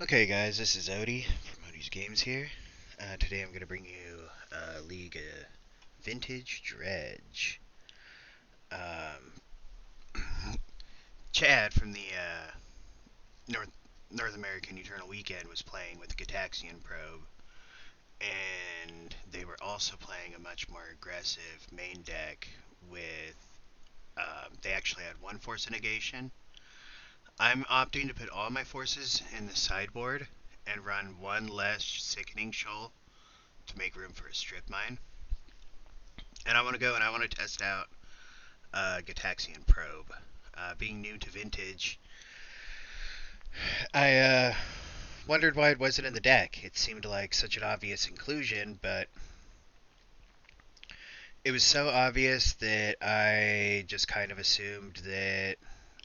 Okay, guys, this is Odie from Odie's Games here. Today I'm going to bring you League Vintage Dredge. Um, Chad from the North North American Eternal Weekend was playing with the Gitaxian Probe, and they were also playing a much more aggressive main deck with. They actually had one force of negation. I'm opting to put all my forces in the sideboard and run one less Sickening Shoal to make room for a strip mine. And I want to go and I want to test out Gitaxian Probe. Being new to Vintage, I wondered why it wasn't in the deck. It seemed like such an obvious inclusion, but it was so obvious that I just kind of assumed that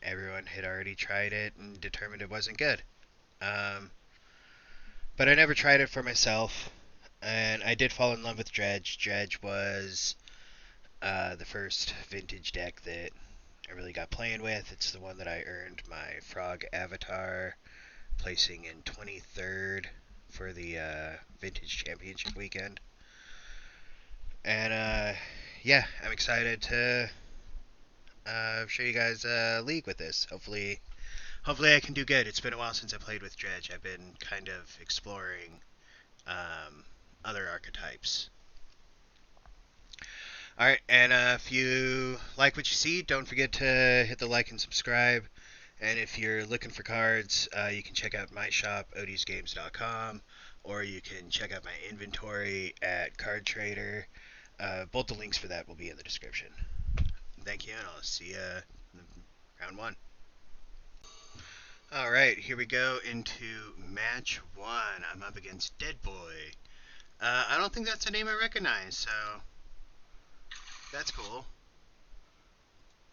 everyone had already tried it and determined it wasn't good. Um, but I never tried it for myself, and I did fall in love with Dredge. Dredge was the first vintage deck that I really got playing with. It's the one that I earned my Frog Avatar, placing in 23rd for the Vintage Championship weekend. And yeah, I'm excited to show you guys League with this. Hopefully I can do good. It's been a while since I played with Dredge. I've been kind of exploring um, other archetypes. Alright, and if you like what you see, don't forget to hit the like and subscribe. And if you're looking for cards, you can check out my shop, odiesgames.com, or you can check out my inventory at Card Trader. Both the links for that will be in the description. Thank you, and I'll see you in round one. Alright, here we go into match one. I'm up against Dead Boy. I don't think that's a name I recognize, so that's cool.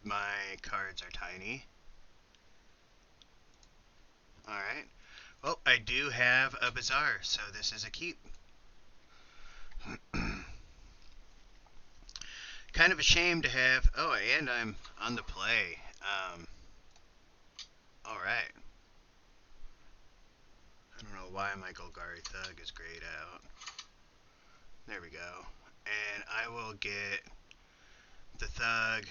My cards are tiny. Alright. Well, I do have a Bazaar, so this is a keep. Kind of a shame to have... Oh, and I'm on the play. Alright. I don't know why my Golgari Thug is grayed out. There we go. And I will get the Thug,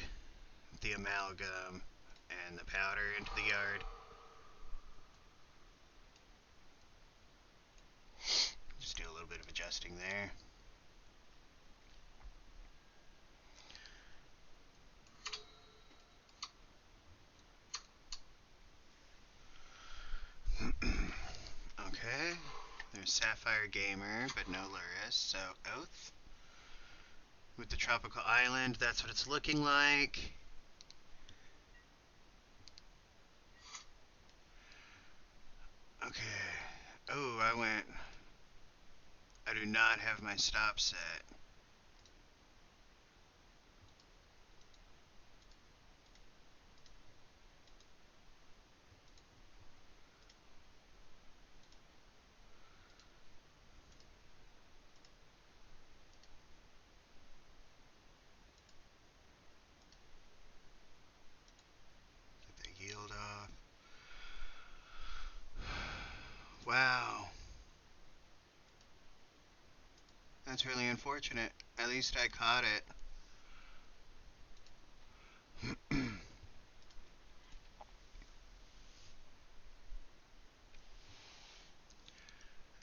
the Amalgam, and the Powder into the yard. Just do a little bit of adjusting there. Okay. There's Sapphire Gamer, but no Luris, so Oath. With the Tropical Island, that's what it's looking like. Okay. Oh, I do not have my stop set. Get the yield off. Wow. That's really unfortunate. At least I caught it.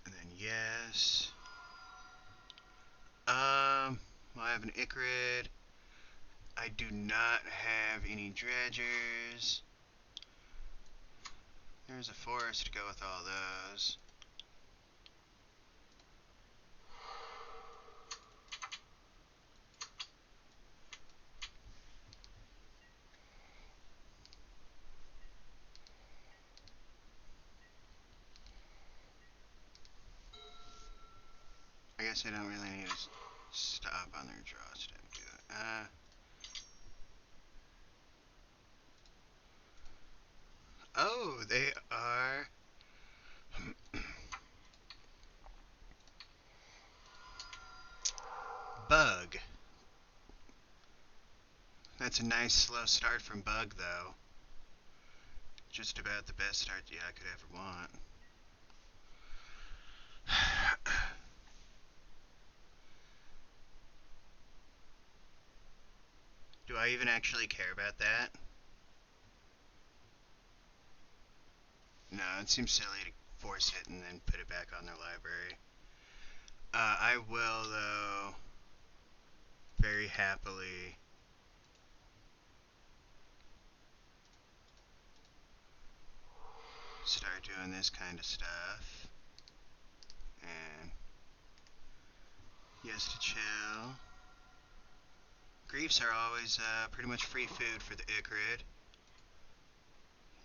And then yes. Well, I have an Icarid. I do not have any dredgers. There's a forest to go with all those. I guess I don't really need to stop on their draw step. Do that. Oh, they are. Bug. That's a nice slow start from Bug, though. Just about the best start I could ever want. Do I even actually care about that? No, it seems silly to force it and then put it back on their library. I will, though, very happily start doing this kind of stuff. And yes to chill. Griefs are always pretty much free food for the Icarid.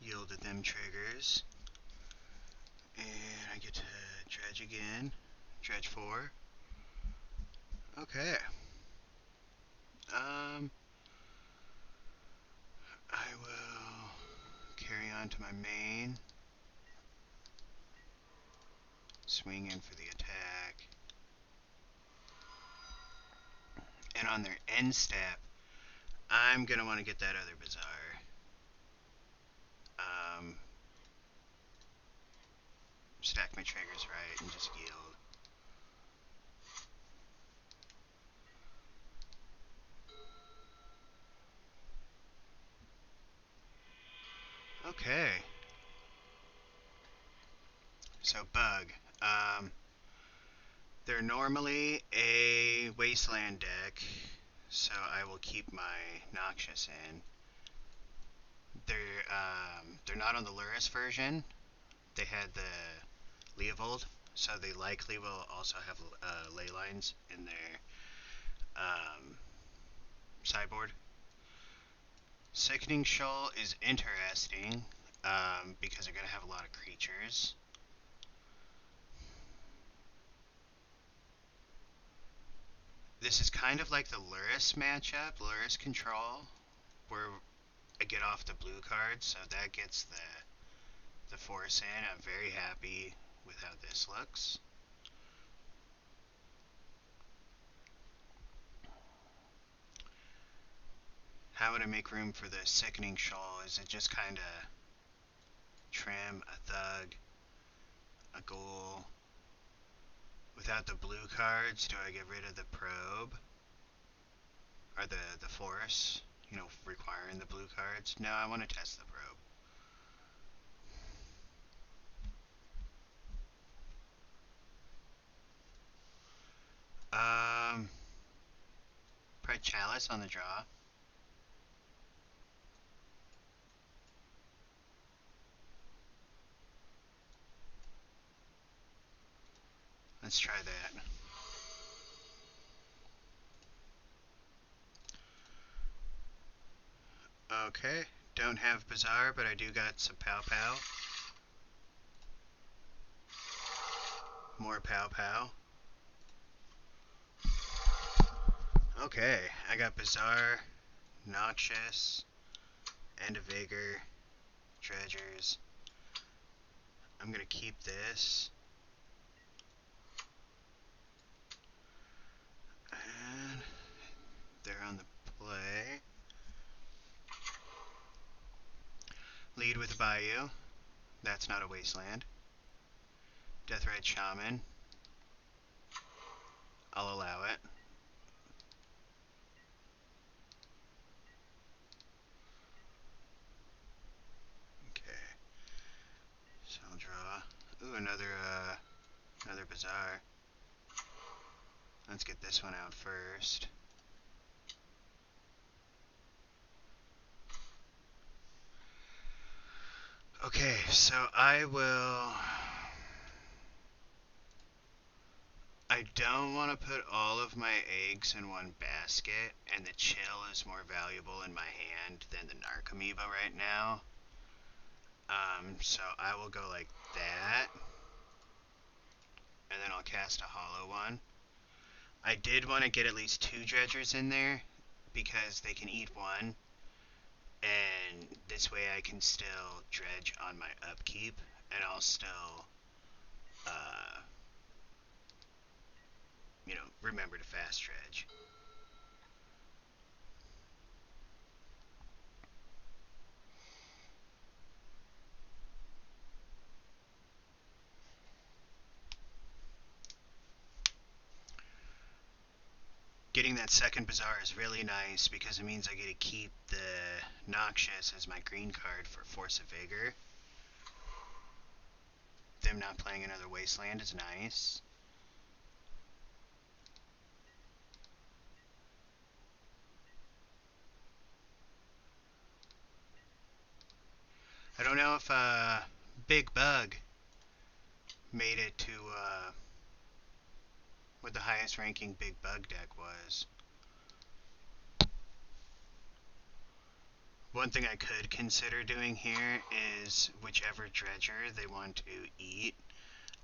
Yielded them triggers. And I get to dredge again. Dredge 4. Okay. I will carry on to my main. Swing in for the attack. And on their end step, I'm going to want to get that other Bazaar. Stack my triggers right and just yield. Okay. So Bug. They're normally a Wasteland deck, so I will keep my Noxious in. They're not on the Luris version. They had the Leovold, so they likely will also have ley lines in their sideboard. Sickening Shoal is interesting because they're going to have a lot of creatures. This is kind of like the Luris matchup, Luris control, where I get off the blue card, so that gets the force in. I'm very happy with how this looks. How would I make room for the Sickening Shoal? Is it just kind of trim a thug, a ghoul? Without the blue cards, do I get rid of the probe? Or the force? You know, requiring the blue cards? No, I want to test the probe. Probably Chalice on the draw. Let's try that. Okay, don't have Bazaar, but I do got some Pow Pow. More Pow Pow. Okay, I got Bazaar, Noxious, End of Vigor, Dredgers. I'm gonna keep this. And they're on the play. Lead with Bayou. That's not a wasteland. Deathrite Shaman. I'll allow it. Okay. So I'll draw. Ooh, another Bazaar. Let's get this one out first. Okay, so I don't want to put all of my eggs in one basket, and the chill is more valuable in my hand than the Narcomoeba right now. So I will go like that, and then I'll cast a hollow one. I did want to get at least 2 dredgers in there, because they can eat one, and this way I can still dredge on my upkeep, and I'll still, remember to fast dredge. getting that second Bazaar is really nice because it means I get to keep the Noxious as my green card for Force of Vigor. Them not playing another Wasteland is nice. I don't know if Big Bug made it to what the highest ranking Big Bug deck was. One thing I could consider doing here is whichever Dredger they want to eat,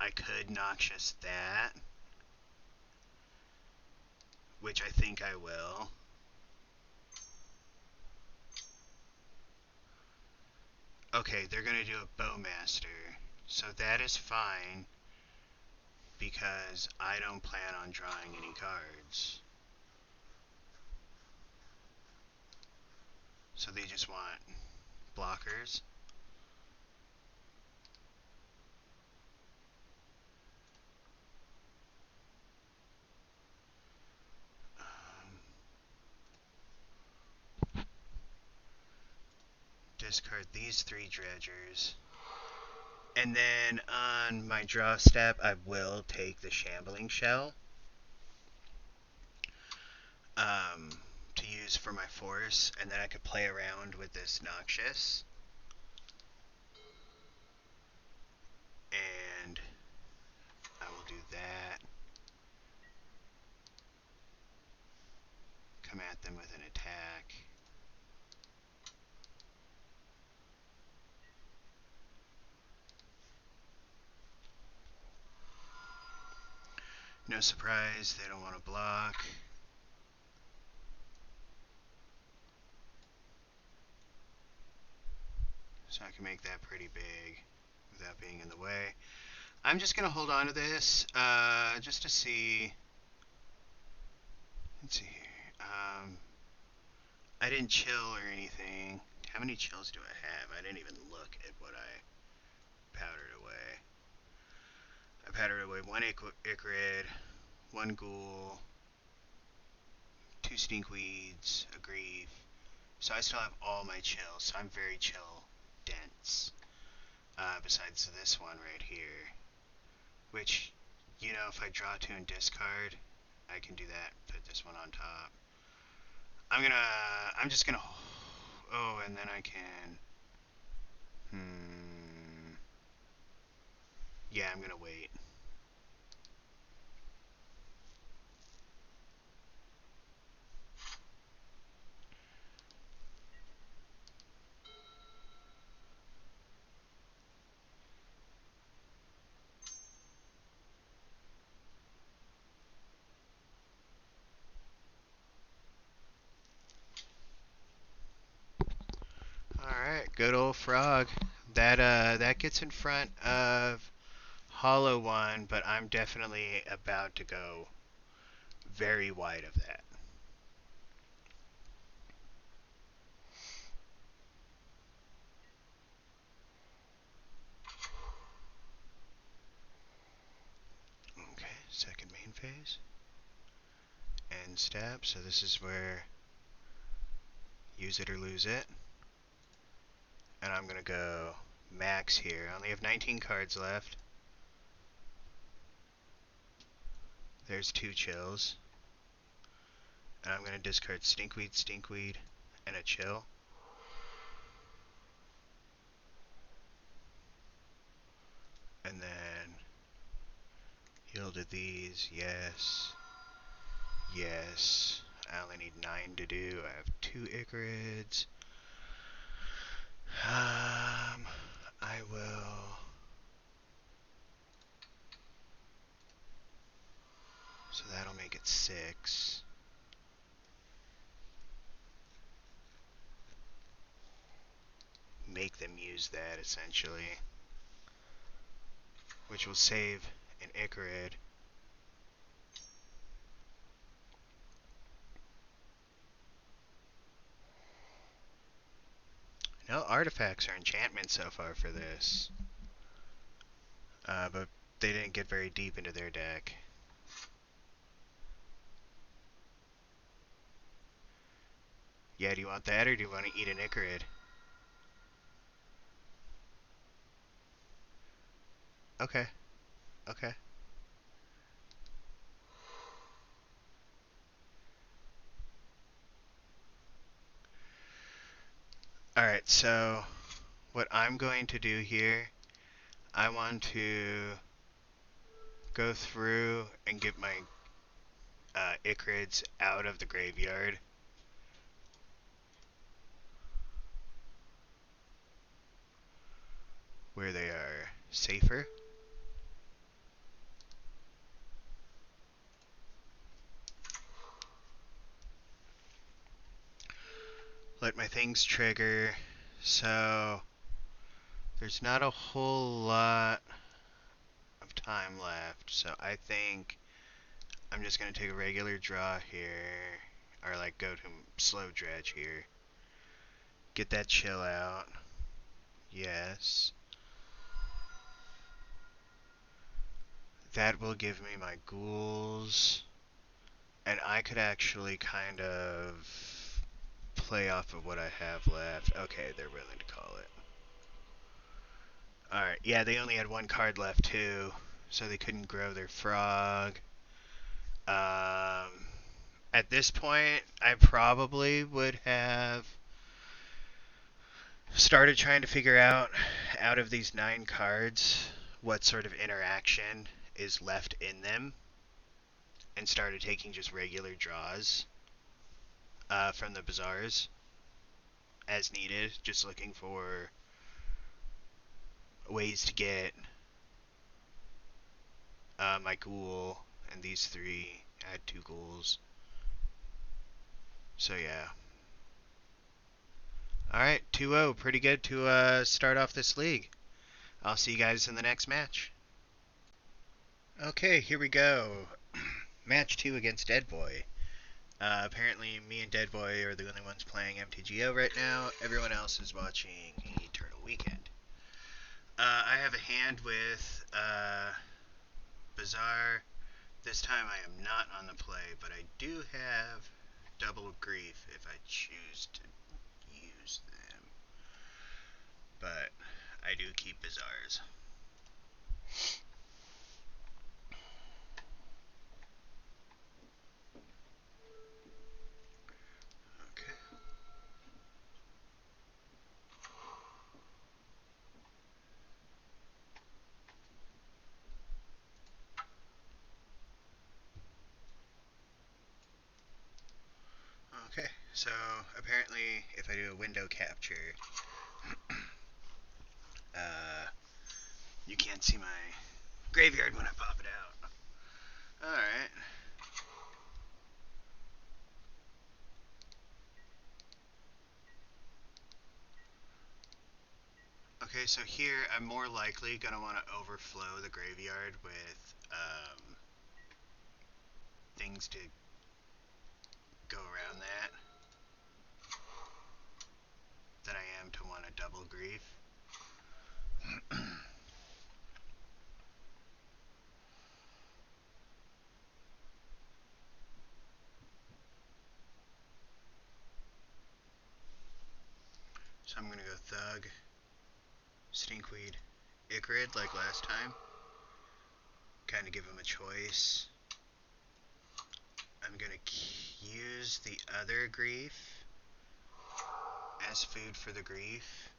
I could Noxious that, which I think I will. Okay, they're going to do a Bowmaster, so that is fine because I don't plan on drawing any cards. So they just want blockers. Discard these 3 Dredgers. And then on my draw step, I will take the Shambling Shell to use for my force, and then I could play around with this Noxious. And I will do that. Come at them with an attack. No surprise, they don't want to block. So I can make that pretty big without being in the way. I'm just going to hold on to this just to see. Let's see here. I didn't chill or anything. How many chills do I have? I didn't even look at what I powdered away. I powdered away 1 Ichrid, 1 Ghoul, 2 Stinkweeds, a Grief. So I still have all my chills, so I'm very chill dense. Besides this one right here, which, you know, if I draw 2 and discard, I can do that, put this one on top. I'm just gonna, oh, and then I can, yeah, I'm gonna wait. Alright, good old Frog. That gets in front of Hollow One, but I'm definitely about to go very wide of that. Okay, second main phase. End step, so this is where use it or lose it. And I'm gonna go max here. I only have 19 cards left. There's 2 chills. And I'm gonna discard Stinkweed, Stinkweed, and a chill. And then yielded these, yes. Yes. I only need 9 to do. I have 2 Ichorids. I will. So that'll make it 6. Make them use that essentially, which will save an Ichorid. No artifacts or enchantments so far for this. But they didn't get very deep into their deck. Yeah, do you want that, or do you want to eat an Icarid? Okay, okay. Alright, so what I'm going to do here, I want to go through and get my Icarids out of the graveyard. Where they are safer. Let my things trigger. So there's not a whole lot of time left. So I think I'm just going to take a regular draw here. Or like go to slow dredge here. Get that chill out. Yes. That will give me my ghouls. And I could actually kind of play off of what I have left. Okay, they're willing to call it. Alright, yeah, they only had one card left too, so they couldn't grow their frog. At this point, I probably would have started trying to figure out of these 9 cards, what sort of interaction is left in them, and started taking just regular draws from the bazaars as needed, just looking for ways to get my ghoul and these 3. I had 2 ghouls. So yeah. Alright, 2-0. Pretty good to start off this league. I'll see you guys in the next match. Okay, here we go. Match 2 against Deadboy. Apparently, me and Deadboy are the only ones playing MTGO right now. Everyone else is watching Eternal Weekend. I have a hand with Bazaar. This time I am not on the play, but I do have Double Grief if I choose to use them. But I do keep Bazaars. Okay. Okay, so apparently if I do a window capture, you can't see my graveyard when I pop it out. Alright. Okay, so here I'm more likely going to want to overflow the graveyard with things to go around that than I am to want to double grief. So I'm going to go Thug, Stinkweed, Icarid like last time. Kind of give him a choice. I'm going to use the other grief as food for the grief.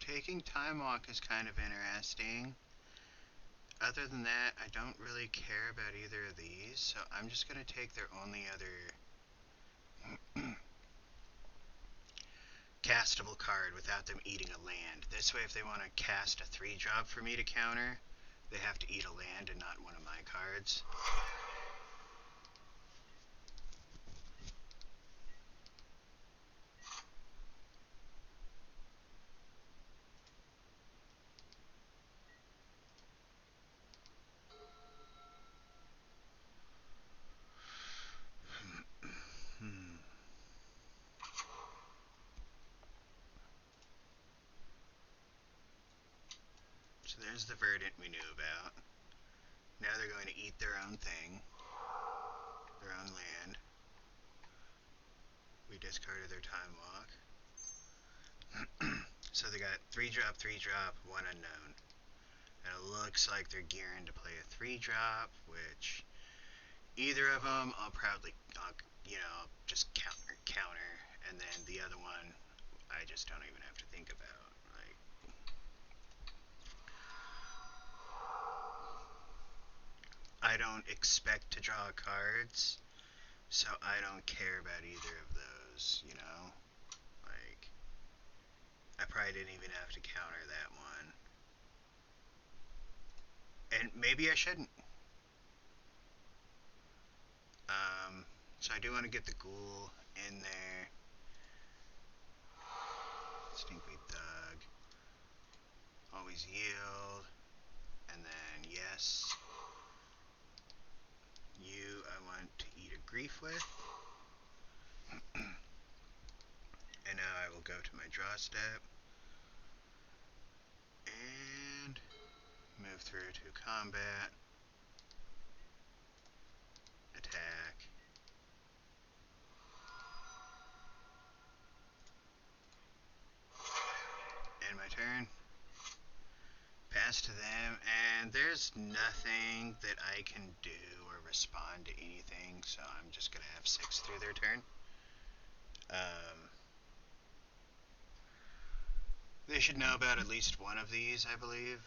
Taking Time Walk is kind of interesting. Other than that, I don't really care about either of these, so I'm just going to take their only other castable card without them eating a land. This way, if they want to cast a 3-drop for me to counter, they have to eat a land and not one of my cards. So So there's the verdant we knew about. Now they're going to eat their own thing, their own land. We discarded their time walk. So they got 3-drop, 3-drop, 1 unknown. And it looks like they're gearing to play a 3-drop, which either of them I'll probably, just counter, and then the other one I just don't even have to think about. Like, I don't expect to draw cards, so I don't care about either of those, Like, I probably didn't even have to counter that one. And maybe I shouldn't. So I do want to get the ghoul in there. Stinkweed Thug. Always yield. And then, yes. You, I want to eat a grief with. And now I will go to my draw step. And move through to combat. Attack. End my turn. Pass to them, and there's nothing that I can do or respond to anything, so I'm just going to have 6 through their turn. They should know about at least one of these, I believe.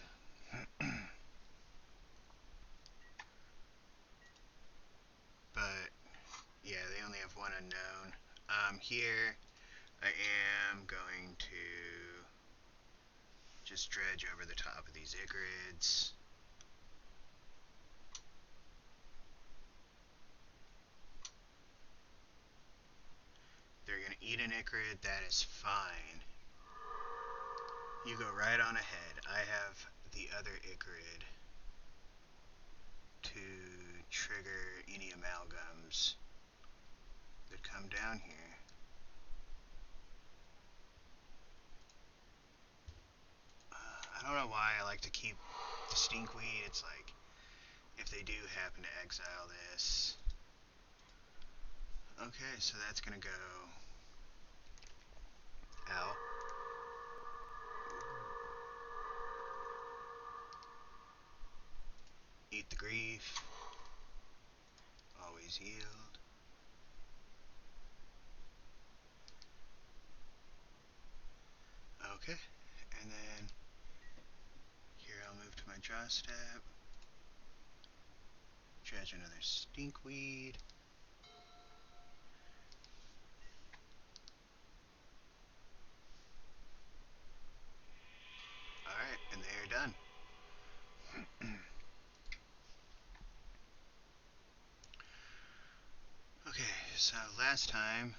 But, yeah, they only have 1 unknown. Here, I am going to just dredge over the top of these Igrids. They're going to eat an Igrid, that is fine. You go right on ahead. I have the other Igrid to trigger any amalgams that come down here. I don't know why I like to keep the Stinkweed. It's like, if they do happen to exile this. Okay, so that's gonna go. Ow. Eat the grief. Always yield. Okay, and then here I'll move to my draw step. Dredge another Stinkweed. Alright, and they're done. Okay, so last time,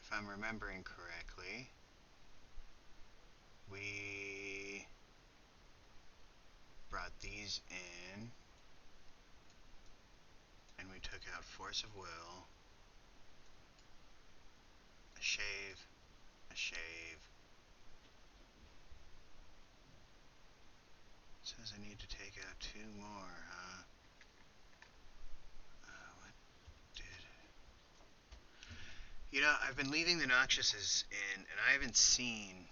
if I'm remembering correctly, we brought these in, and we took out Force of Will, a shave, a shave. It says I need to take out 2 more, huh? What did... I've been leaving the Noxiouses in, and I haven't seen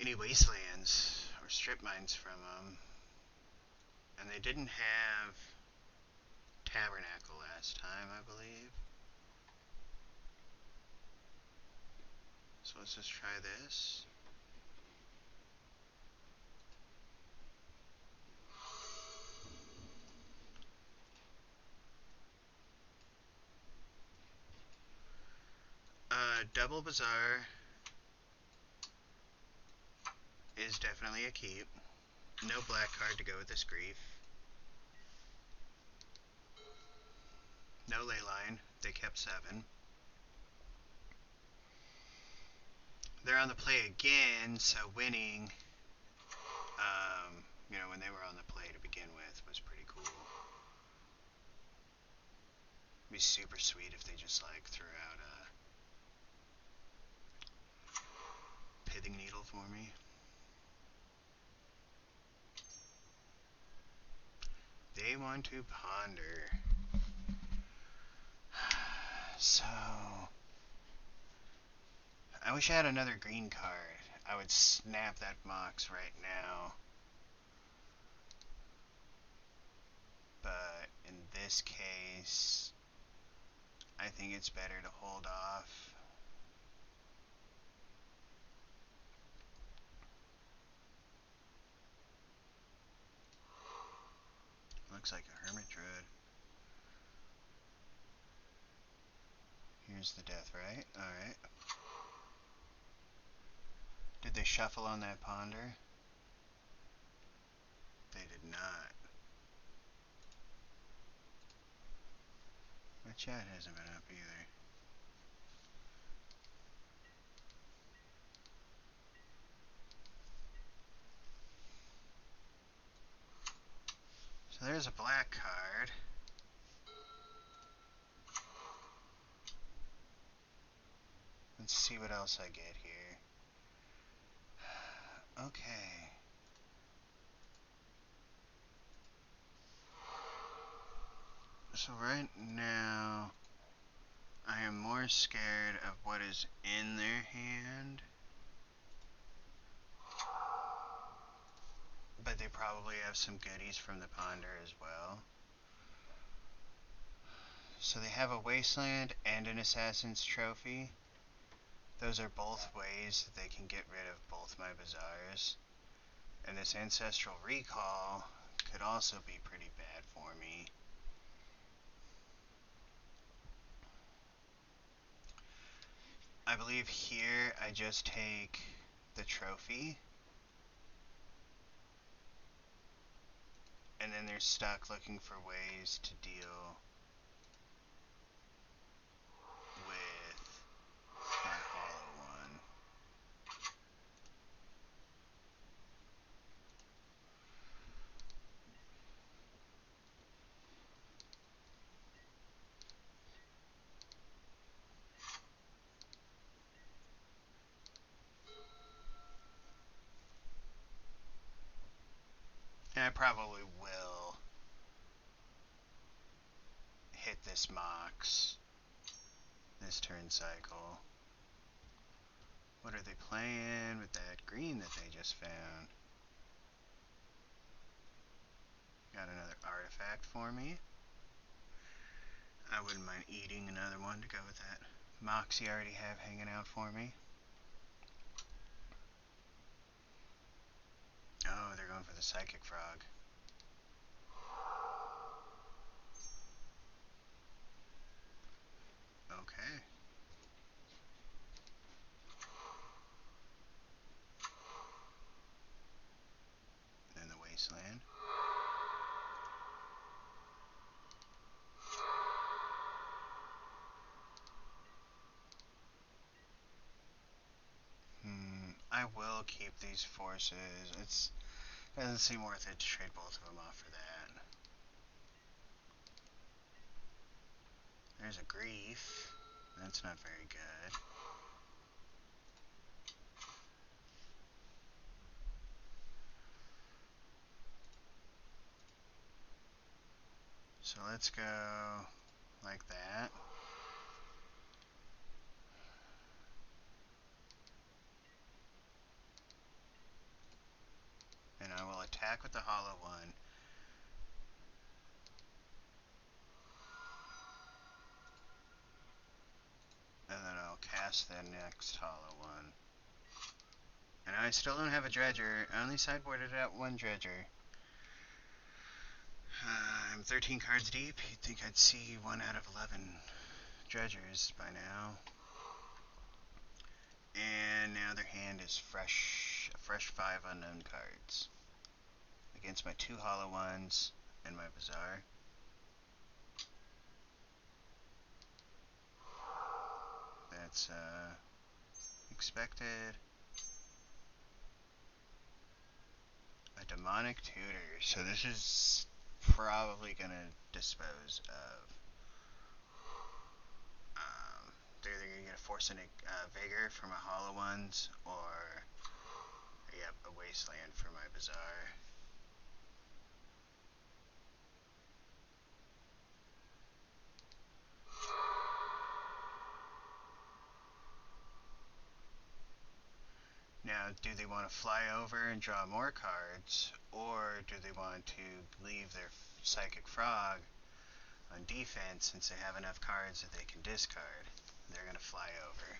any wastelands or strip mines from them. And they didn't have Tabernacle last time, I believe. So let's just try this. Double Bazaar is definitely a keep. No black card to go with this grief. No Leyline. They kept 7. They're on the play again, so winning, when they were on the play to begin with, was pretty cool. be super sweet if they just like threw out a pithing needle for me. They want to ponder. So I wish I had another green card. I would snap that Mox right now. But in this case, I think it's better to hold off. Looks like a Hermit Druid. Here's the death, right? Alright. Did they shuffle on that Ponder? They did not. My chat hasn't been up either. So there's a black card. Let's see what else I get here. Okay. So right now, I am more scared of what is in their hand. But they probably have some goodies from the Ponder as well. So they have a Wasteland and an Assassin's Trophy. Those are both ways that they can get rid of both my Bazaars. And this Ancestral Recall could also be pretty bad for me. I believe here I just take the trophy. And then they're stuck looking for ways to deal with my hollow one. And I probably will hit this Mox this turn cycle. What are they playing with that green that they just found? Got another artifact for me. I wouldn't mind eating another one to go with that Mox you already have hanging out for me. Oh, they're going for the Psychic Frog. Okay. Then the Wasteland. I will keep these forces. It doesn't seem worth it to trade both of them off for that. There's a Grief. That's not very good. So let's go like that. And I will attack with the hollow one. And then I'll cast the next hollow one. And I still don't have a Dredger. I only sideboarded out one Dredger. I'm 13 cards deep. You'd think I'd see 1 out of 11 Dredgers by now. And now their hand is fresh, a fresh 5 unknown cards. Against my 2 hollow ones and my Bazaar. That's expected. A Demonic Tutor. So this is probably going to dispose of they're either going to get a Force and Vigor for my Hollow ones, or, yep, a Wasteland for my Bazaar. Now, do they want to fly over and draw more cards, or do they want to leave their Psychic Frog on defense since they have enough cards that they can discard? They're going to fly over.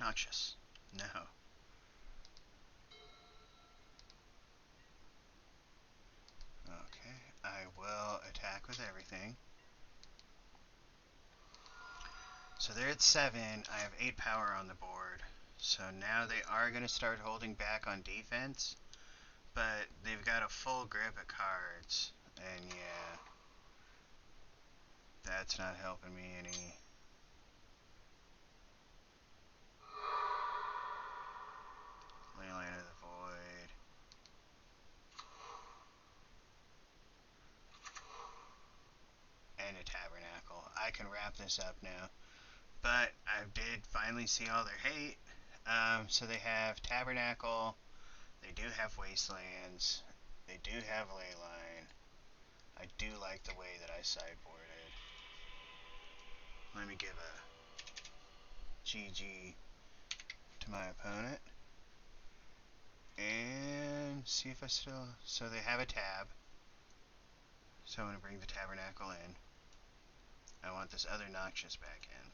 Noxious. No. Okay, I will attack with everything. So they're at 7. I have 8 power on the board. So now they are going to start holding back on defense. But they've got a full grip of cards. And yeah, that's not helping me any. Leyline of the Void. And a Tabernacle. I can wrap this up now. But I did finally see all their hate. So they have Tabernacle. They do have Wastelands. They do have Leyline. I do like the way that I sideboarded. Let me give a GG to my opponent. And see if I still... So they have a tab. So I'm going to bring the Tabernacle in. I want this other Noxious back in.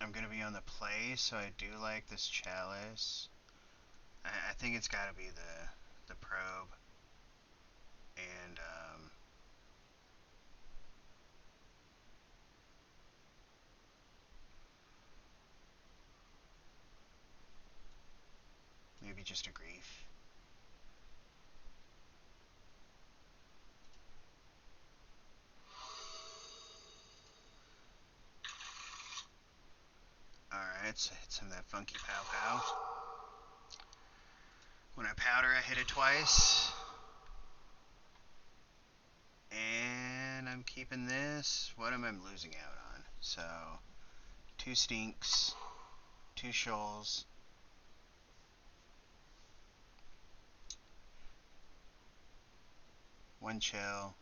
I'm going to be on the play, so I do like this Chalice. I think it's got to be the Probe. And, maybe just a Grief. Alright, so hit some of that funky pow pow. When I powder, I hit it twice. And I'm keeping this. What am I losing out on? So, 2 Stinks, 2 Shoals, 1 Chill,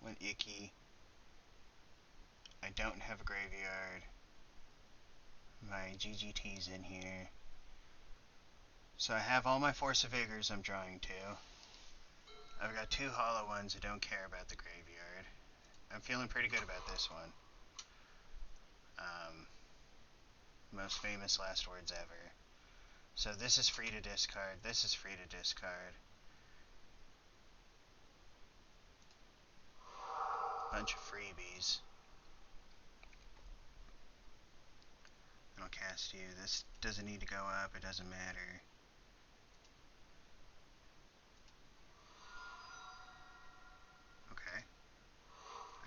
1 Icky. I don't have a Graveyard. My GGT's in here. So I have all my Force of Vigors I'm drawing to. I've got 2 Hollow ones that don't care about the Graveyard. I'm feeling pretty good about this one. Most famous last words ever. So this is free to discard. This is free to discard. Bunch of freebies. I'll cast you. This doesn't need to go up. It doesn't matter. Okay.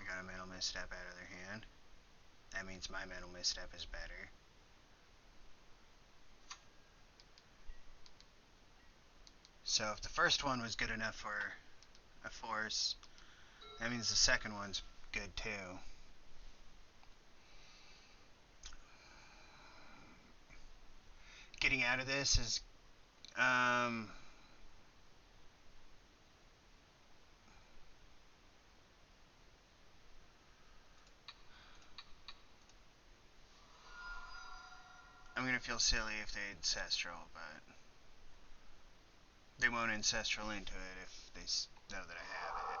I got a Mental Misstep out of their hand. That means my Mental Misstep is better. So if the first one was good enough for a Force, that means the second one's good too. Getting out of this is, I'm gonna feel silly if they Ancestral, but they won't Ancestral into it if they know that I have it,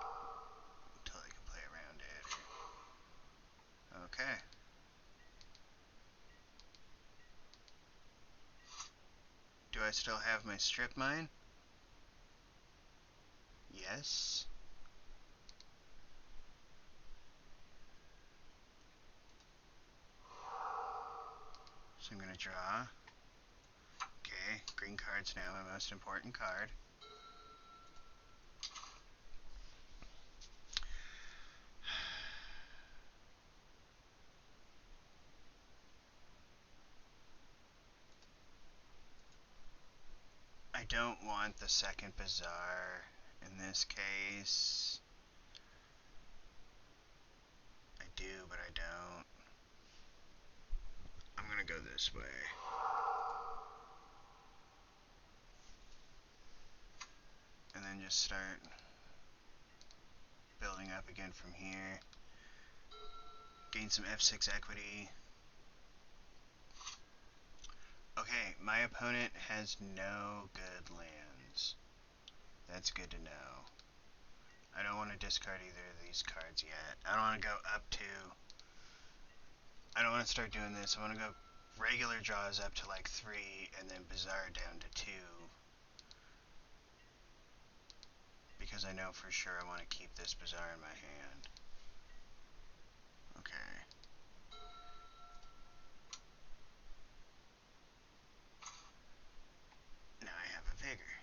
until they can play around it. Okay. Do I still have my Strip Mine? Yes. So I'm going to draw. Okay, green card's now my most important card. I don't want the second Bazaar in this case. I do, but I don't. I'm going to go this way. And then just start building up again from here. Gain some F6 equity. Okay, my opponent has no good lands. That's good to know. I don't want to discard either of these cards yet. I don't want to go up to... I don't want to start doing this. I want to go regular draws up to like 3 and then Bazaar down to 2. Because I know for sure I want to keep this Bazaar in my hand. Okay. Now I have a Vigor.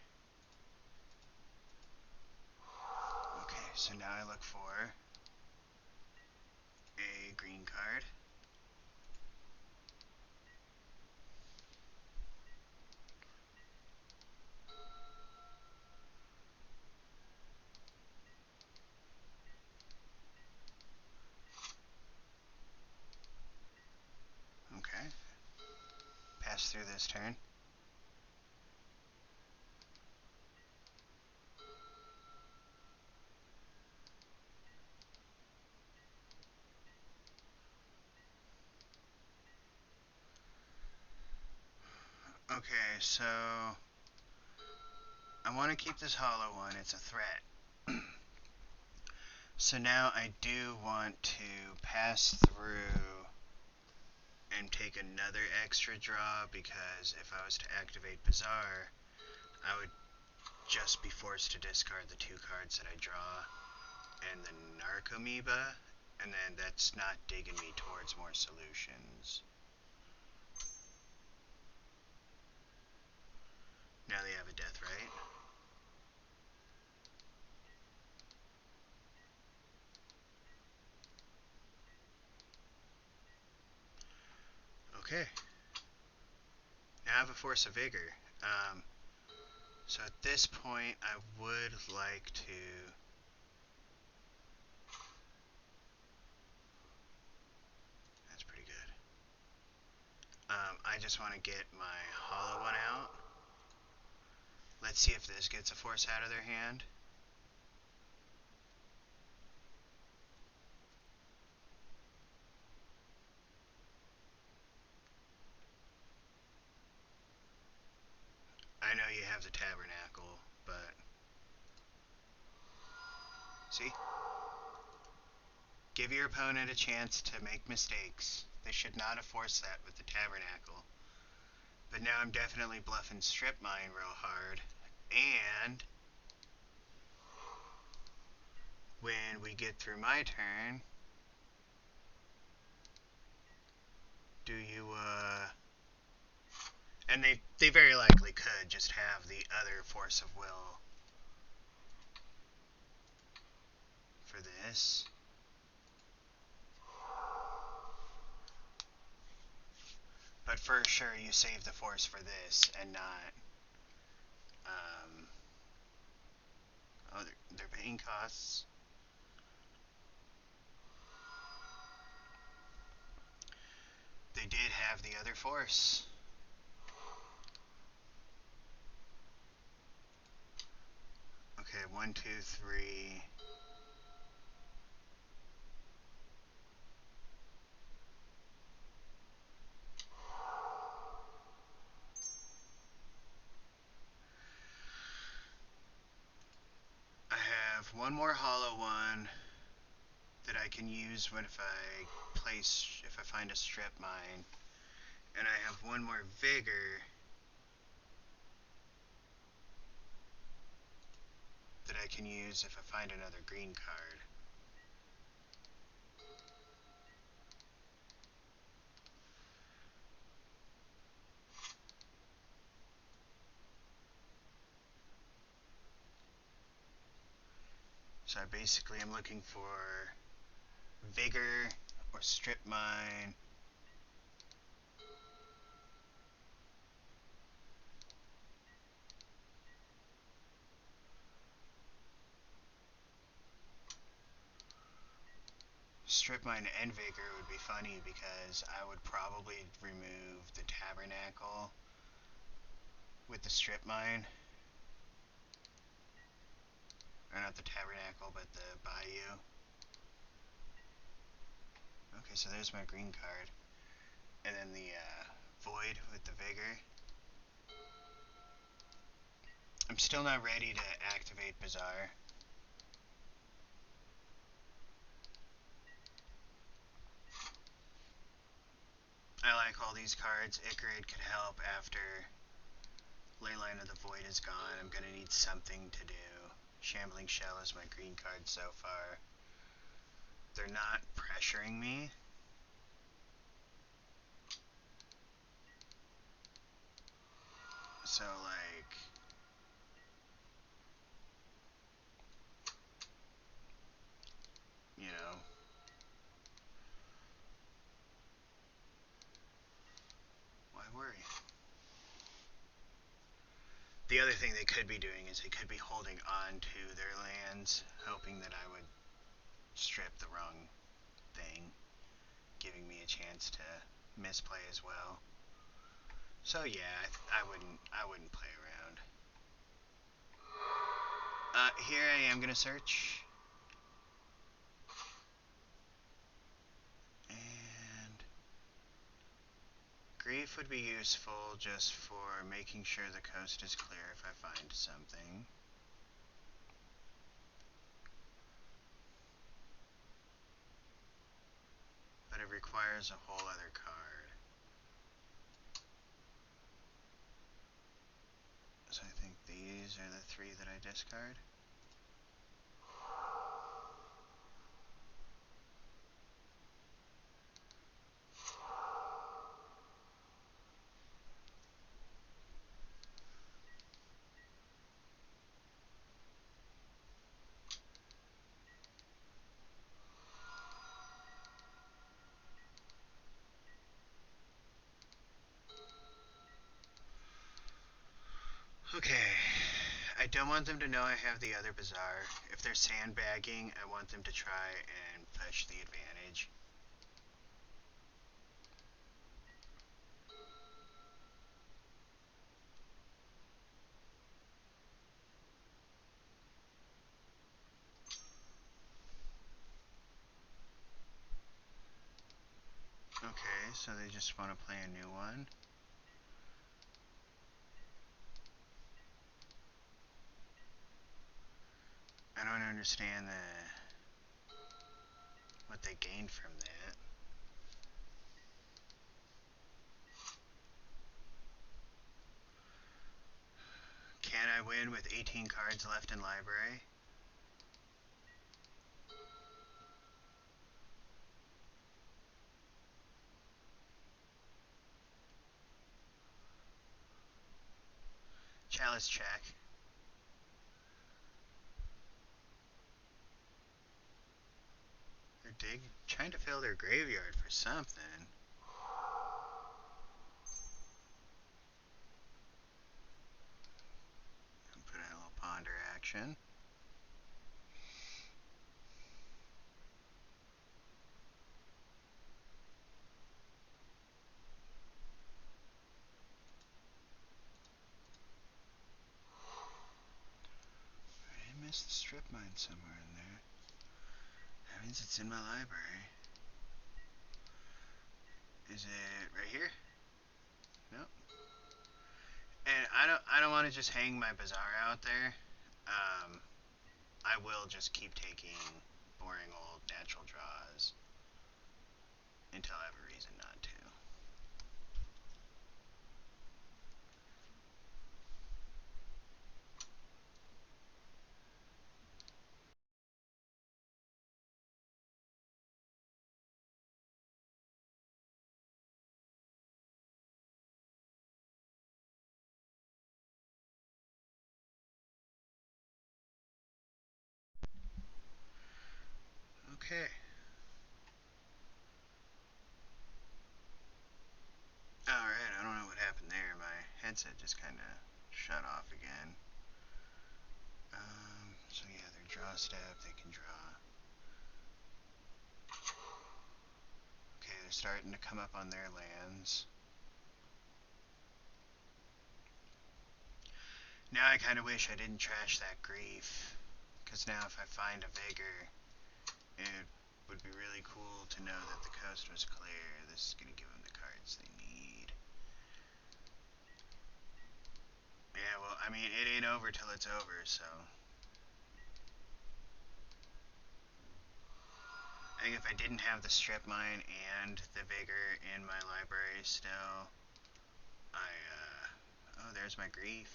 Okay, so now I look for a green card. Okay. Pass through this turn. Okay, so I want to keep this hollow one. It's a threat. So now I do want to pass through and take another extra draw, because if I was to activate Bazaar, I would just be forced to discard the 2 cards that I draw and the Narcomoeba, and then that's not digging me towards more solutions. Now they have a death right. Okay. Now I have a Force of Vigor. So at this point, I would like to... That's pretty good. I just want to get my hollow one out. Let's see if this gets a force out of their hand. I know you have the Tabernacle, but... See? Give your opponent a chance to make mistakes. They should not have forced that with the Tabernacle. But now I'm definitely bluffing Strip Mine real hard. And when we get through my turn, do you, and they very likely could just have the other Force of Will for this. But for sure, you save the force for this and not... oh, they're paying costs. They did have the other force. Okay, 1, 2, 3. I have one more hollow one that I can use when if I find a strip mine, and I have one more vigor that I can use if I find another green card. So I basically am looking for Vigor or Strip Mine. Strip Mine and Vigor would be funny because I would probably remove the Tabernacle with the Strip Mine. Or not the Tabernacle, but the Bayou. Okay, so there's my green card. And then the Void with the Vigor. I'm still not ready to activate Bazaar. I like all these cards. Icarid could help after Leyline of the Void is gone. I'm going to need something to do. Shambling Shell is my green card so far. They're not pressuring me. So, like, you know, why worry? The other thing they could be doing is they could be holding on to their lands, hoping that I would strip the wrong thing, giving me a chance to misplay as well. So yeah, I wouldn't play around. Here I am gonna search. And Grief would be useful just for making sure the coast is clear if I find something. But it requires a whole other card. So I think these are the three that I discard. Okay. I don't want them to know I have the other Bazaar. If they're sandbagging, I want them to try and fetch the advantage. Okay, so they just want to play a new one. I don't understand what they gained from that. Can I win with 18 cards left in library? Chalice check. They're trying to fill their graveyard for something. Put in a little ponder action. I missed the strip mine somewhere in there. That means it's in my library. Is it right here? Nope. And I don't want to just hang my Bazaar out there. I will just keep taking boring old natural draws until I have a reason not to. headset just kind of shut off again. So yeah, their draw step, they can draw. Okay, they're starting to come up on their lands. Now I kind of wish I didn't trash that Grief, because now if I find a Vigor, it would be really cool to know that the coast was clear. This is going to give them the cards they need. Yeah, well, I mean, it ain't over till it's over, so... I think if I didn't have the Strip Mine and the Vigor in my library still, oh, there's my Grief.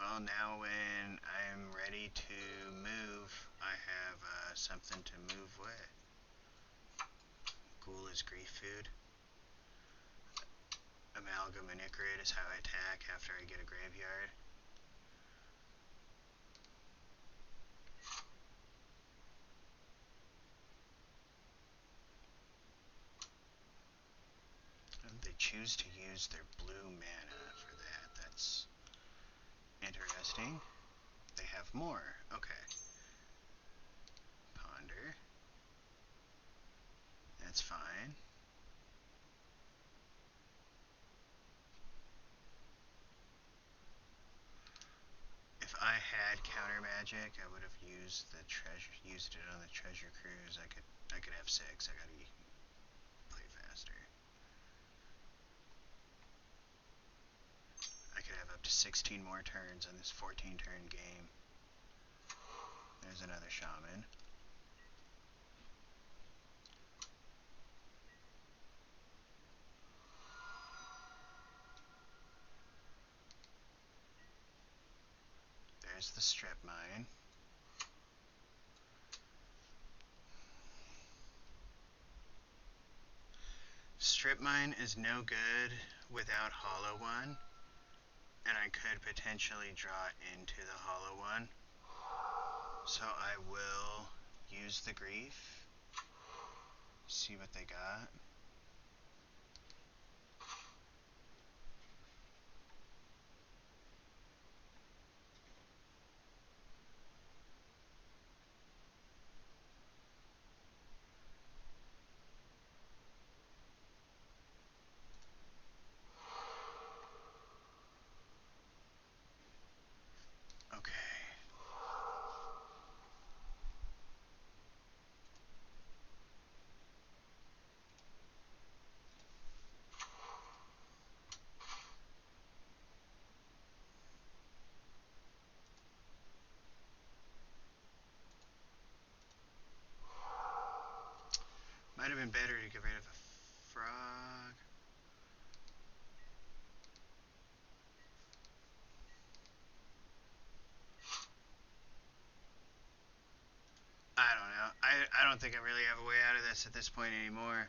Well, now when I'm ready to move, I have something to move with. Ghoul is Grief food. Amalgam and Icarid is how I attack after I get a graveyard. They choose to use their blue mana for that. That's interesting. They have more. Okay. Ponder. That's fine. If I had counter magic, I would have used it on the treasure cruise. I could have 6. I gotta play faster. I could have up to 16 more turns on this 14-turn game. There's another shaman. There's the Strip Mine. Strip Mine is no good without Hollow One, and I could potentially draw into the Hollow One. So I will use the Grief, see what they got. Okay. Might have been better to get rid of a frog. I don't know. I don't think I really have a way out of this at this point anymore.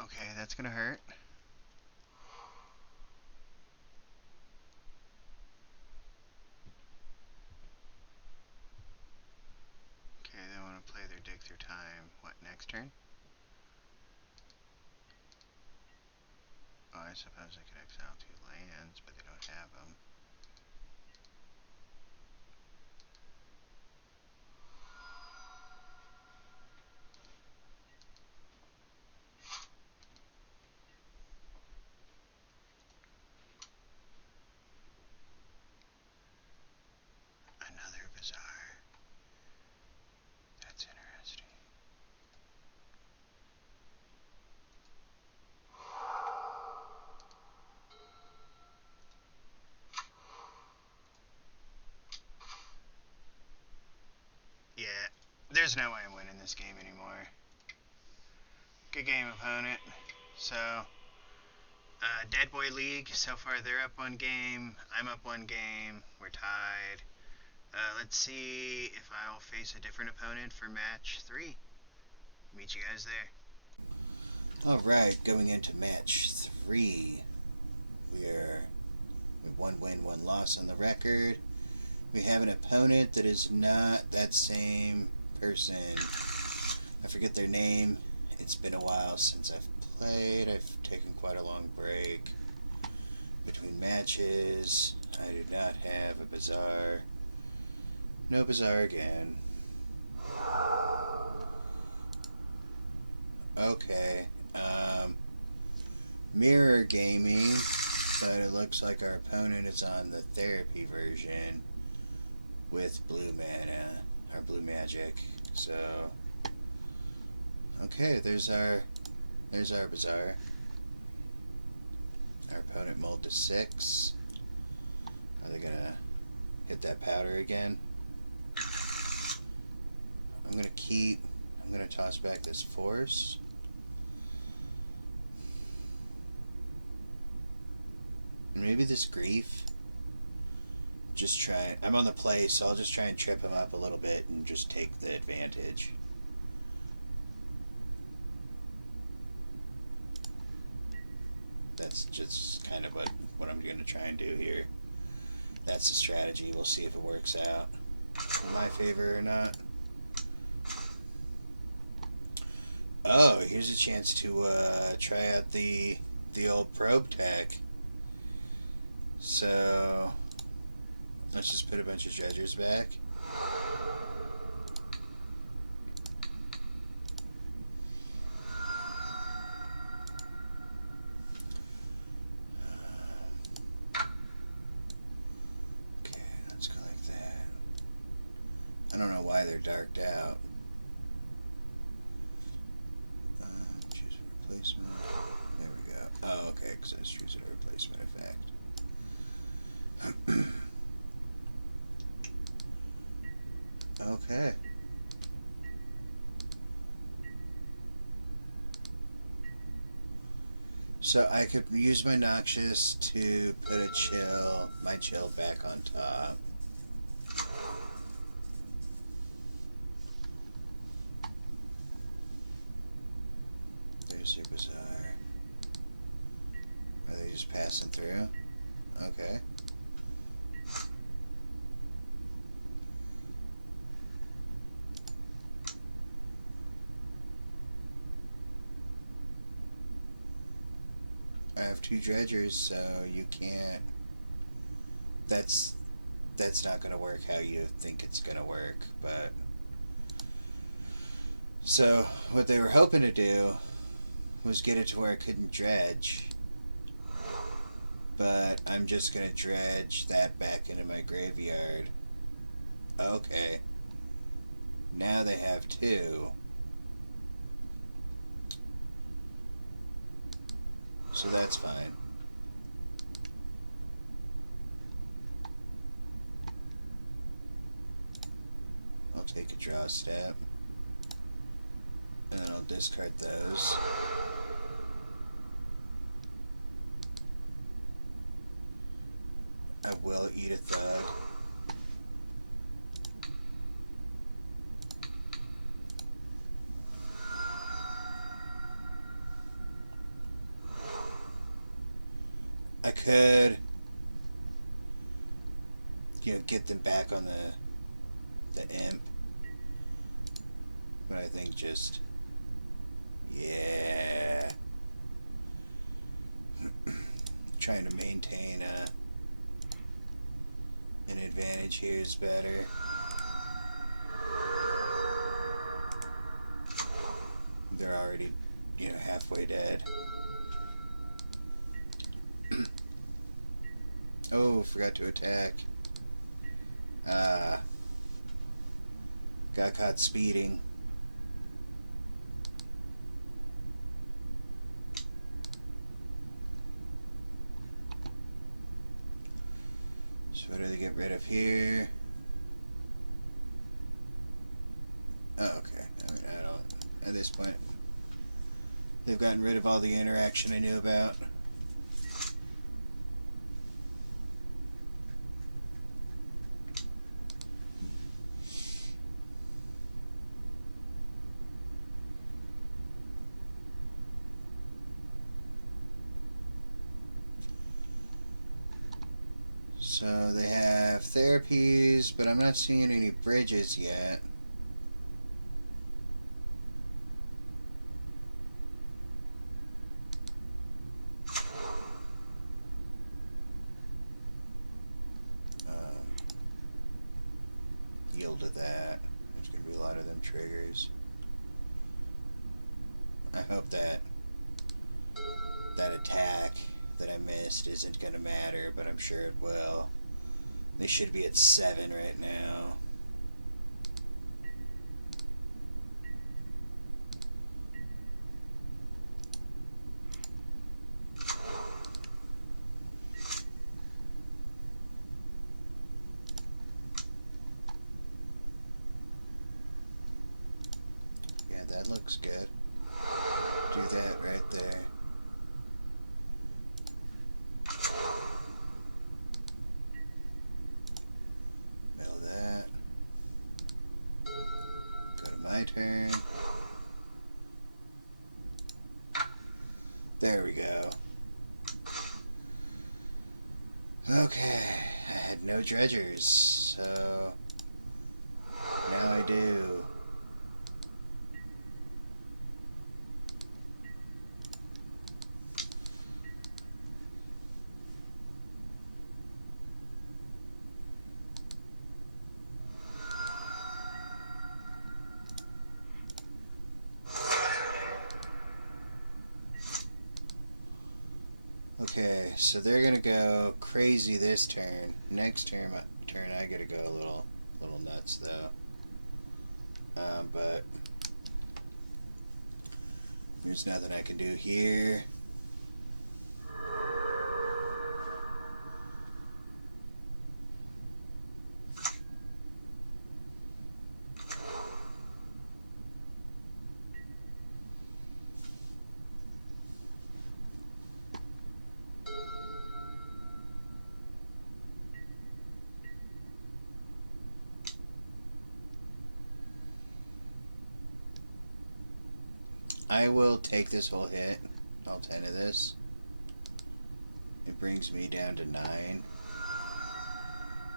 Okay, that's gonna hurt. Okay, they want to play their Dig Through Time. What, next turn? Oh, I suppose I could exile 2 lands, but they don't have them. Another Bazaar. That's interesting. Yeah, there's no way I'm winning this game anymore. Good game, opponent. So, Dead Boy League, so far they're up 1 game, I'm up 1 game, we're tied. Let's see if I'll face a different opponent for match 3. meet you guys there. Alright, going into match 3. We are 1 win, 1 loss on the record. We have an opponent that is not that same person. I forget their name. It's been a while since I've played. I've taken quite a long break between matches. I do not have a bazaar. No bazaar again. Okay. Mirror Gaming, but it looks like our opponent is on the therapy version with blue mana, or blue magic. So, okay, there's our bazaar. Our opponent mulled to 6. Are they gonna hit that powder again? I'm gonna toss back this force. And maybe this grief. I'm on the play, so I'll just try and trip him up a little bit and just take the advantage. That's just kind of what I'm going to try and do here. That's the strategy. We'll see if it works out in my favor or not. Oh, here's a chance to try out the old probe tech. So let's just put a bunch of dredgers back. Okay, let's go like that. I don't know why they're darked out. Choose a replacement. There we go. Oh, okay, because I was choosing a replacement effect. Okay. So I could use my Noxious to put my chill back on top. There's their bazaar. Are they just passing through? Okay. I have 2 dredgers, so you can't. That's not going to work how you think it's going to work, but. So, what they were hoping to do was get it to where I couldn't dredge. But I'm just going to dredge that back into my graveyard. Okay. Now they have 2. So that's fine. I'll take a draw step. And then I'll discard those. I will eat a thug. I could, get them back on the imp. But I think just, yeah. Trying to maintain an advantage here is better. They're already, halfway dead. Oh, forgot to attack. Got caught speeding. So what do they get rid of here? Oh, okay. I mean, I don't. At this point, they've gotten rid of all the interaction I knew about. So they have therapies, but I'm not seeing any bridges yet. Yield to that. There's going to be a lot of them triggers. I hope that attack that I missed isn't going to matter, but I'm sure it will. They should be at 7 right now. Yeah, that looks good. Do that right there. Mill that. Go to my turn. There we go. Okay, I had no dredgers, so now I do. Okay, so they're gonna go crazy this turn. Next turn, I gotta go a little nuts though. But there's nothing I can do here. I will take this whole hit, all 10 of this. It brings me down to 9.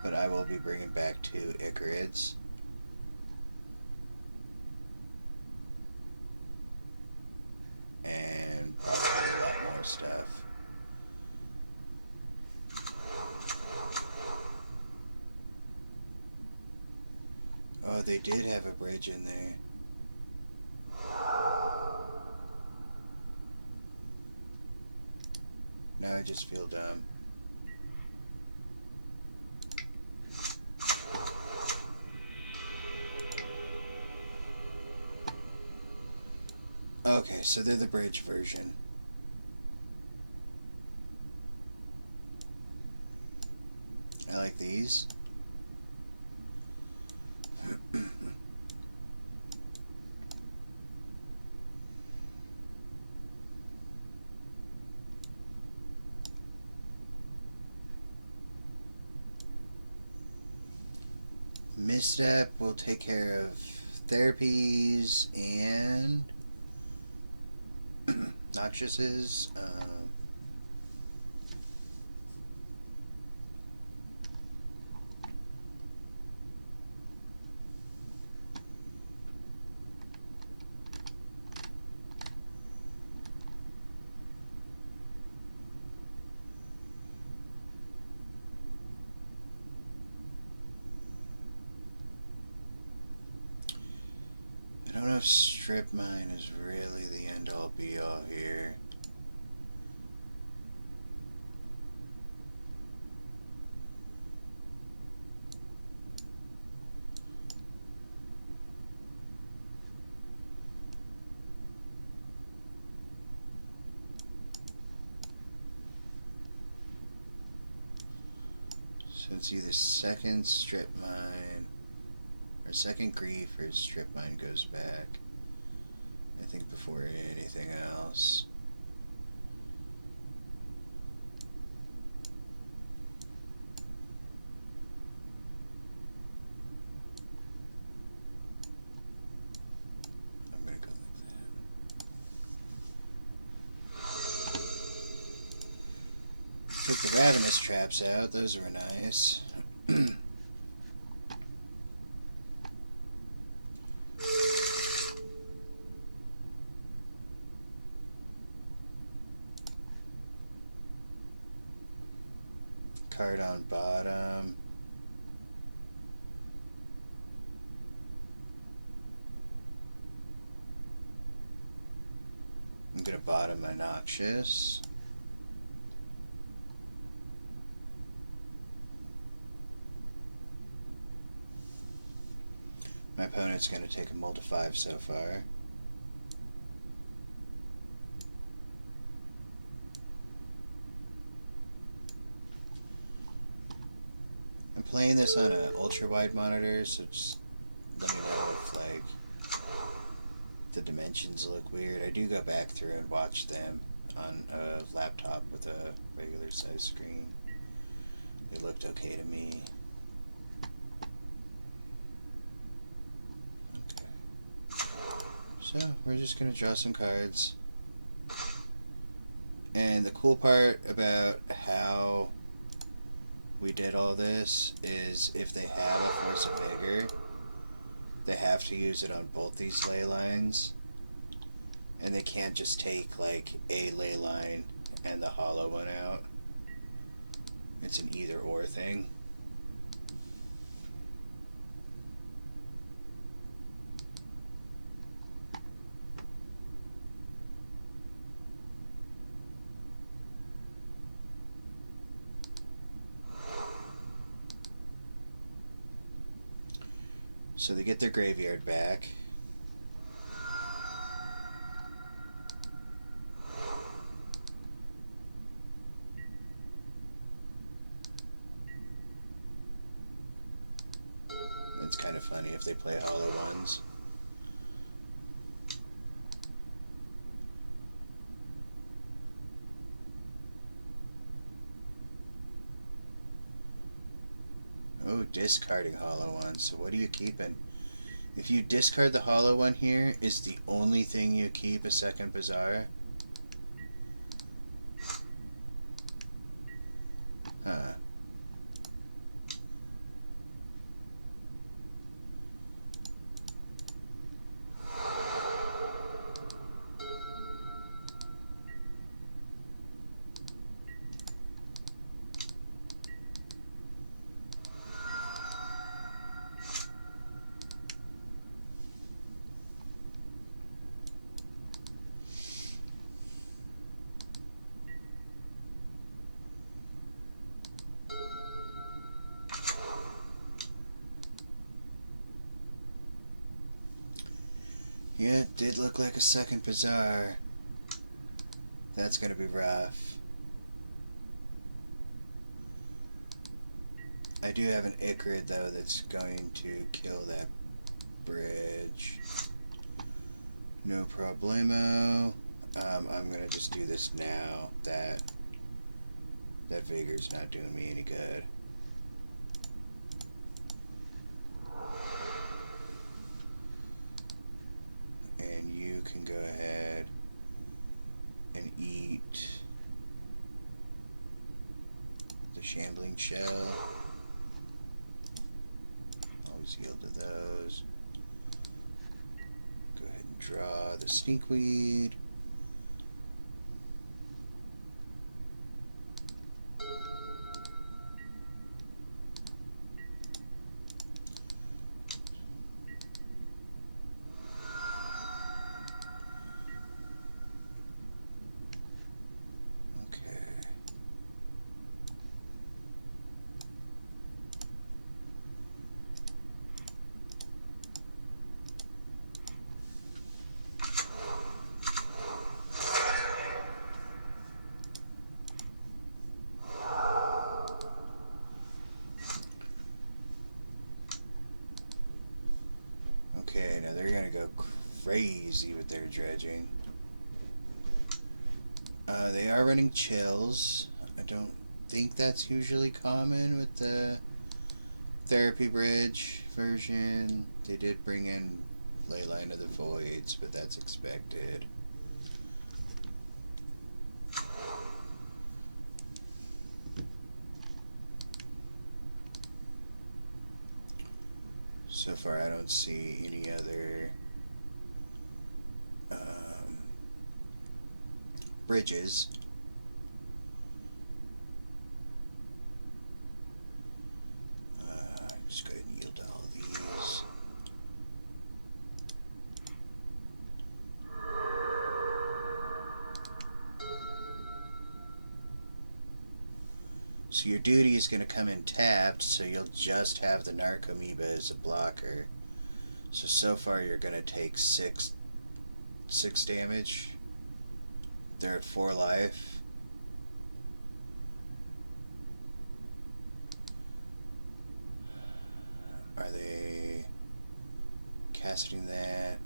But I will be bringing back 2 Icarids. And probably a lot more stuff. Oh, they did have a bridge in there. Now I just feel dumb. Okay, so they're the bridge version. I like these. Misstep will take care of therapies and noxiouses. I don't know if strip mine is really the end all be all here. So it's either second strip mine or second grief or strip mine goes back. I think before anything else. I'm gonna go like that. Took the Ravenous traps out. Those were nice. Card on bottom. I'm gonna bottom my Noxious. My opponent's gonna take a multi 5 so far. I'm playing this on an ultra wide monitor, so just let me know if like the dimensions look weird. I do go back through and watch them on a laptop with a regular size screen. They looked okay to me. Okay. So we're just gonna draw some cards. And the cool part about how we did all this is if they have a Force of Vigor, they have to use it on both these ley lines, and they can't just take like a ley line and the hollow one out. It's an either or thing. So they get their graveyard back. It's kind of funny if they play hollow ones. Oh, discarding hollow ones. So what are you keeping? If you discard the hollow one here, is the only thing you keep a second Bazaar? Huh. Yeah, it did look like a second Bazaar. That's gonna be rough. I do have an Ichrid though that's going to kill that bridge. No problemo. I'm gonna just do this now. That Vigor's not doing me any good. And you can go ahead and eat the Shambling Shell. Always yield to those. Go ahead and draw the Sneakweed. Okay, now they're gonna go crazy with their dredging. They are running chills. I don't think that's usually common with the Therapy Bridge version. They did bring in Leyline of the Voids, but that's expected. So far, I don't see any other bridges. Just go ahead and yield to all of these. So your duty is going to come in tapped, so you'll just have the Narcomoeba as a blocker. So far you're going to take six damage. They're at 4 life. Are they casting that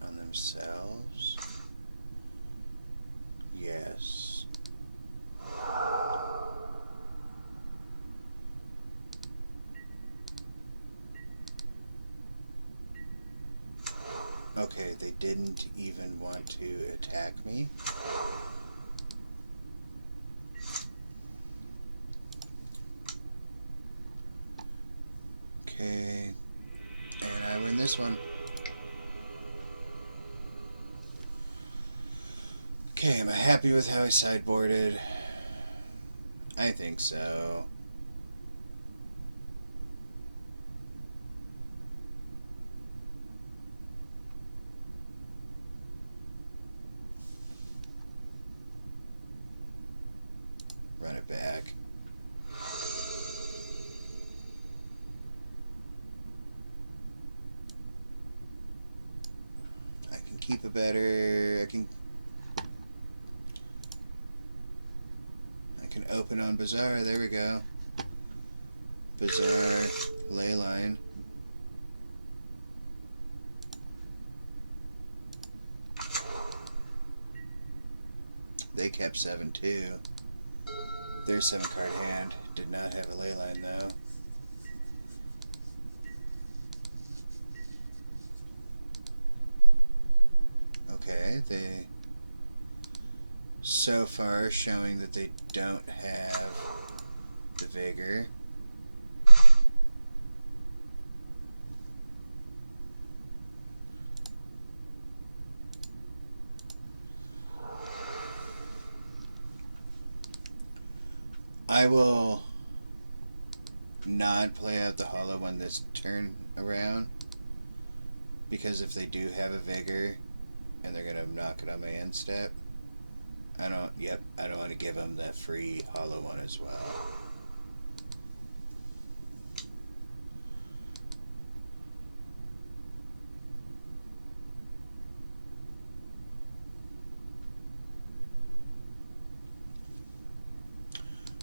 on themselves? Yes. Okay, they didn't even want to attack me. Okay, and I win this one. Okay, am I happy with how I sideboarded? I think so. Run it back. I can keep a better. I can open on Bazaar. There we go. Bazaar, Leyline. They kept 7 too. Their 7-card hand did not have a Leyline though. Okay, they so far showing that they don't have the Vigor. I will not play out the Hollow One this turn around, because if they do have a Vigor and they're gonna knock it on my end step, I don't want to give them the free Hollow One as well.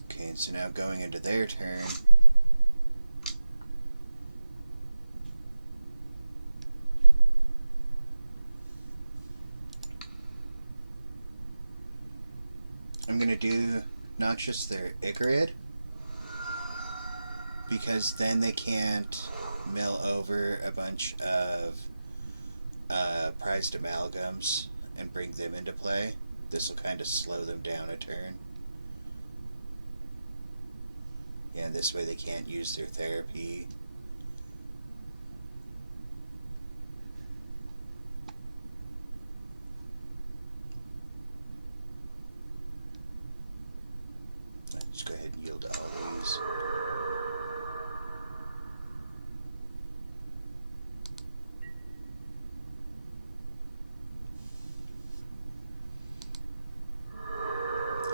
Okay, so now going into their turn, I'm going to do not just their Icarid, because then they can't mill over a bunch of prized amalgams and bring them into play. This will kind of slow them down a turn. Yeah, this way they can't use their therapy. Let's go ahead and yield to all these.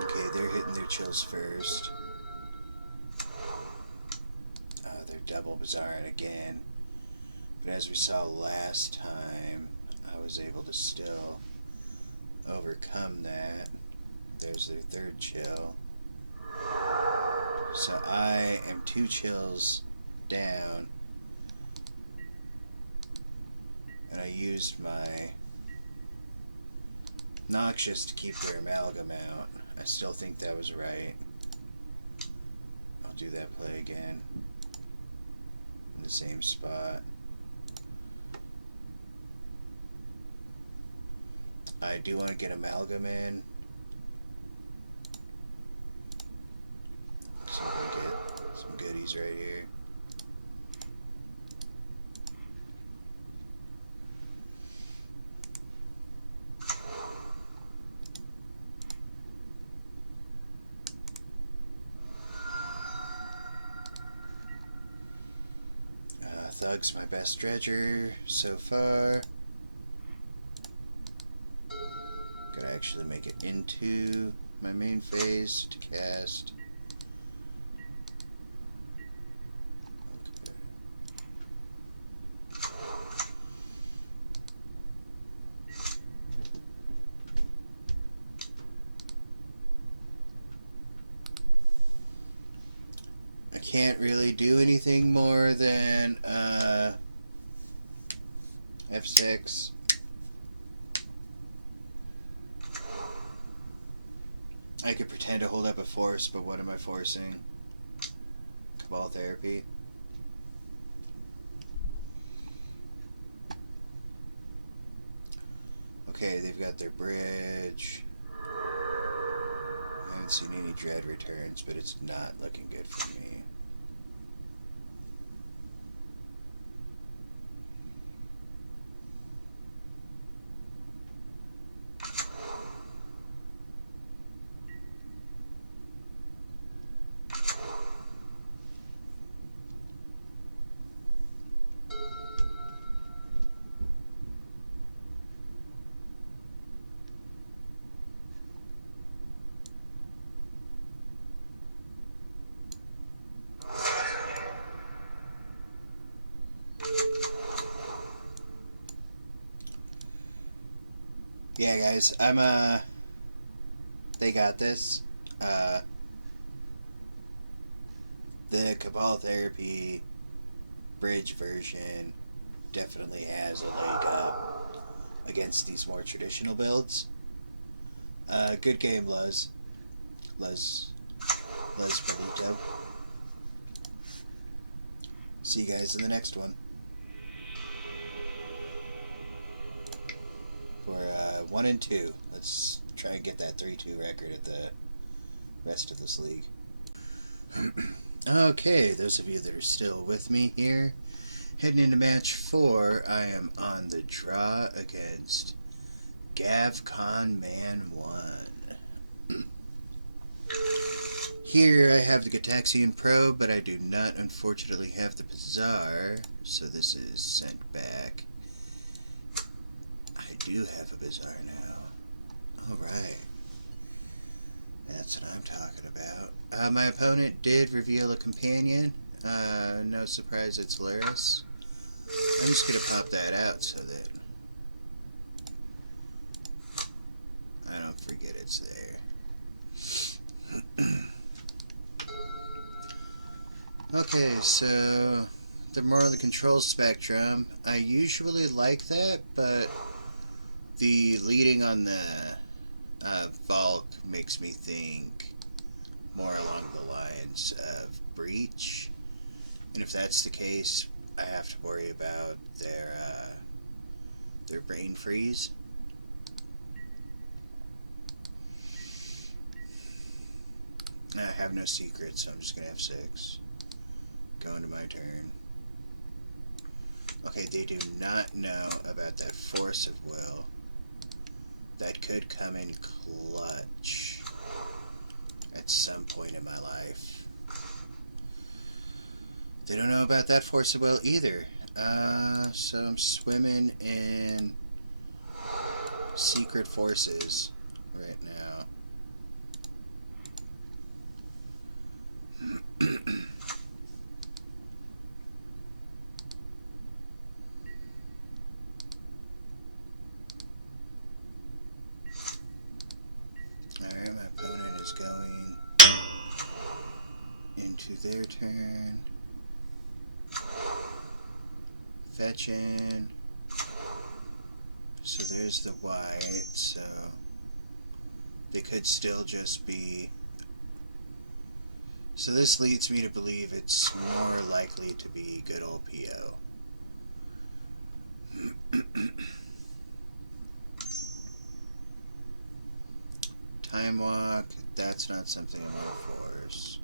Okay, they're hitting their chills first. They're double Bazaarring again. But as we saw last time, I was able to still overcome that. There's their third chill. So I am 2 chills down. And I used my Noxious to keep their amalgam out. I still think that was right. I'll do that play again. In the same spot. I do want to get amalgam in. So I'm going to get some goodies right here. Thug's my best dredger so far. Gotta actually make it into my main phase to cast. Okay. I can't really do anything more than F6. I could pretend to hold up a force, but what am I forcing? Cabal Therapy. Okay, they've got their bridge. I haven't seen any dread returns, but it's not looking good for me. Yeah, guys, they got this. The Cabal Therapy bridge version definitely has a leg up against these more traditional builds. Good game, Luz. Luz Palito. See you guys in the next one. We're 1 and 2. Let's try and get that 3-2 record at the rest of this league. Okay, those of you that are still with me here, heading into match 4, I am on the draw against GavCon Man 1. Here I have the Gitaxian Probe, but I do not unfortunately have the Bazaar, so this is sent back. I do have a Bazaar now. Alright. That's what I'm talking about. My opponent did reveal a companion. No surprise, it's Luris. I'm just going to pop that out so that I don't forget it's there. Okay, so they're more on the control spectrum. I usually like that, but the leading on the Valk makes me think more along the lines of Breach. And if that's the case, I have to worry about their brain freeze. I have no secrets, so I'm just going to have 6. Going to my turn. Okay, they do not know about that Force of Will. That could come in clutch at some point in my life. They don't know about that Force of Will either. So I'm swimming in secret forces right now. Alright, my opponent is going into their turn. Fetching. So there's the white, so they could still just be... So this leads me to believe it's more likely to be good old PO. Time Walk, that's not something I want to force.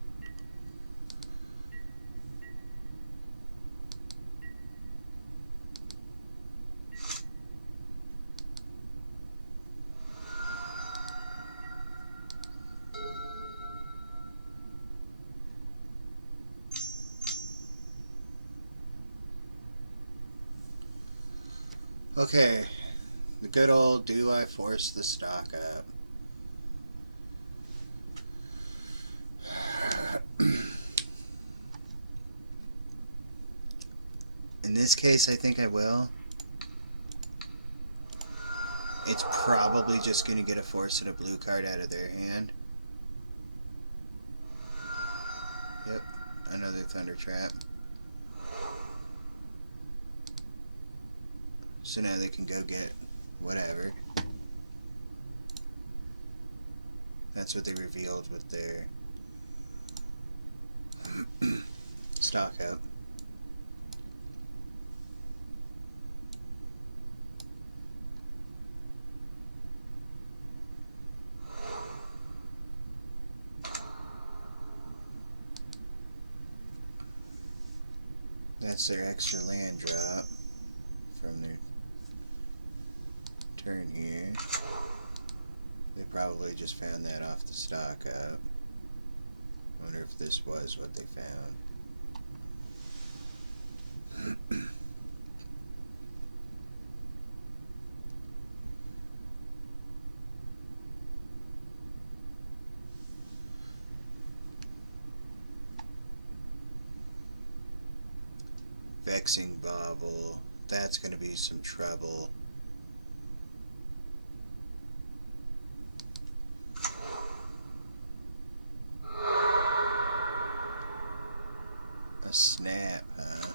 Okay, the good old do I force the stock up? In this case, I think I will. It's probably just going to get a force and a blue card out of their hand. Yep, another Thunder Trap. So now they can go get whatever. That's what they revealed with their stock up. That's their extra land drop from their turn here. They probably just found that off the stock up. I wonder if this was what they found. Vexing Bauble. That's going to be some trouble. A snap, huh?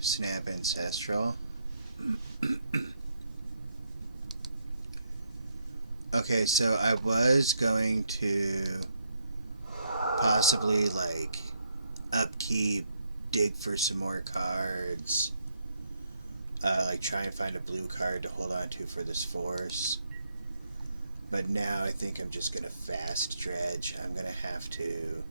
Snap Ancestral. Okay, so I was going to possibly like upkeep, dig for some more cards, like try and find a blue card to hold on to for this force. But now I think I'm just gonna fast dredge. I'm gonna have to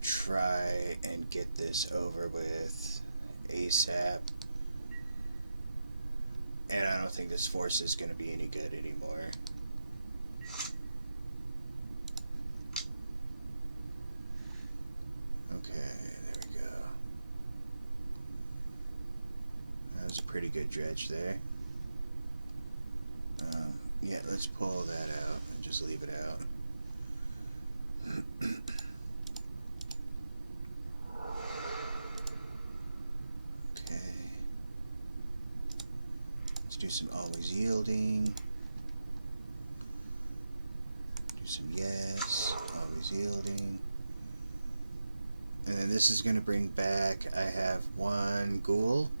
try and get this over with ASAP. And I don't think this force is gonna be any good anymore. Okay, there we go. That was a pretty good dredge there. Yeah, let's pull that out and just leave it out. Okay. Let's do some always yielding. Do some yes, always yielding. And then this is going to bring back, I have one ghoul.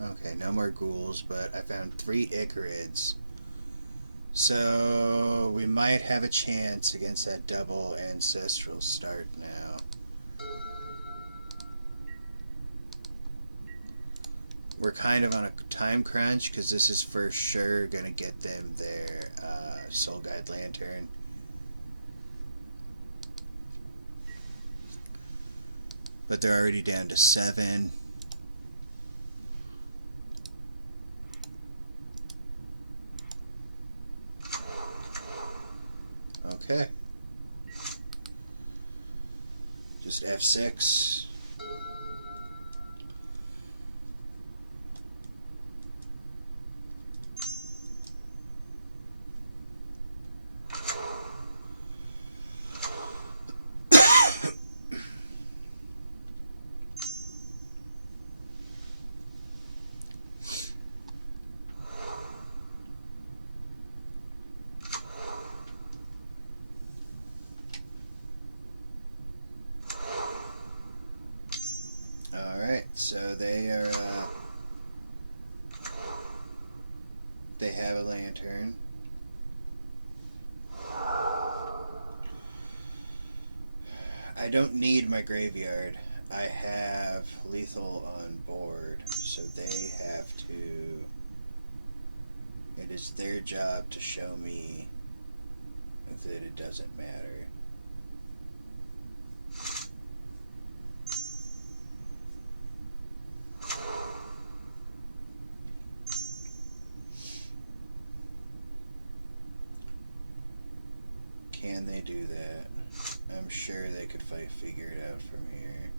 Okay, no more ghouls, but I found 3 Icarids. So we might have a chance against that double ancestral start now. We're kind of on a time crunch because this is for sure going to get them their Soul Guide Lantern. But they're already down to 7. Okay. Just F6. Alright, so they are, they have a lantern. I don't need my graveyard. I have lethal on board, so they have to, it is their job to show me that it doesn't matter. Can they do that? I'm sure they could figure it out from here.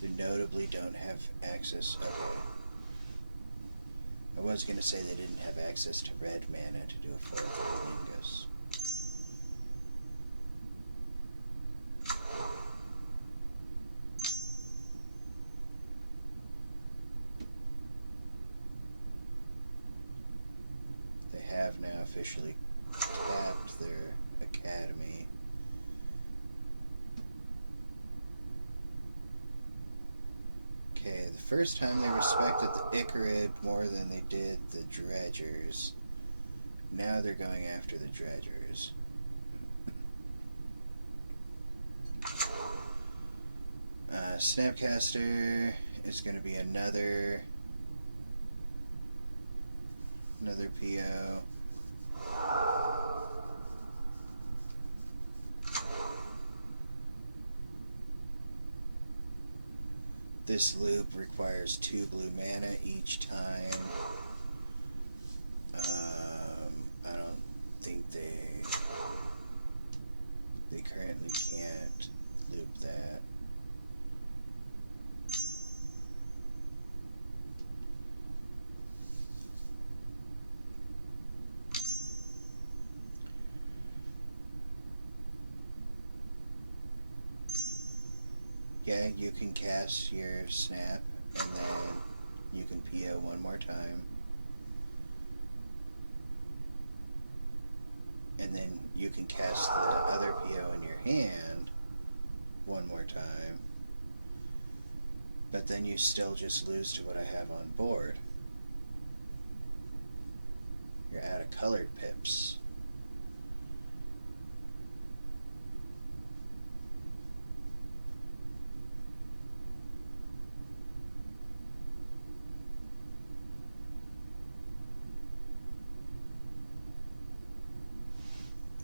They notably don't have access. Okay. I was going to say they didn't have access to red mana to do a 4/3 Mingus. They have now officially tapped their academy. Okay, the first time they respected the Icarid more than they did the Dredgers. Now they're going after the Dredgers. Snapcaster is going to be another PO. This loop requires 2 blue mana each time. I don't think they currently can't loop that. Yeah, you can cast your snap and then you can PO one more time. And then you can cast the other PO in your hand one more time. But then you still just lose to what I have on board. You're out of colored pips.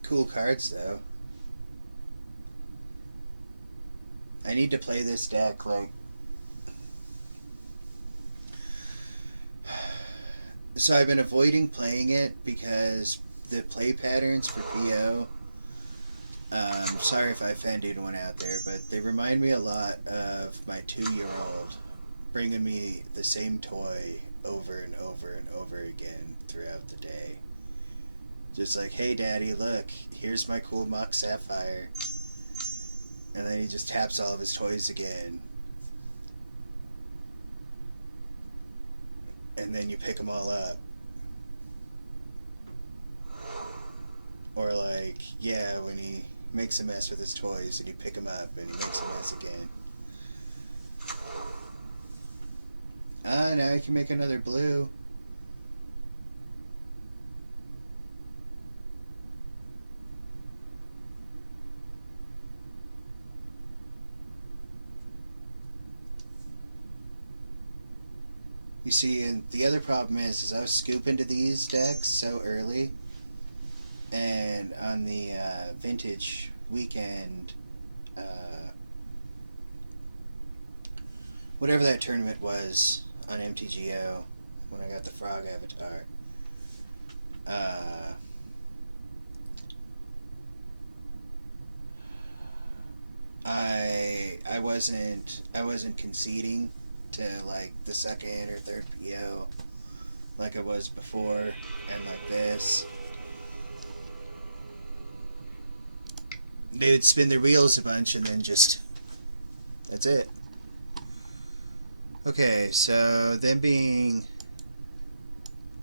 Cool cards, though. I need to play this deck, like... So I've been avoiding playing it because the play patterns for PO... sorry if I offend anyone out there, but they remind me a lot of my 2-year-old bringing me the same toy over and over and over again throughout the day. Just like, hey daddy, look, here's my cool Mock Sapphire. And then he just taps all of his toys again. And then you pick them all up. Or like, yeah, when he makes a mess with his toys and you pick them up and he makes a mess again. Ah, now you can make another blue. You see, and the other problem is I was scooping to these decks so early, and on the vintage weekend, whatever that tournament was on MTGO, when I got the Frog Avatar, I wasn't conceding to like the second or third PO like I was before, and like this, they would spin their wheels a bunch and then just that's it. Okay, so them being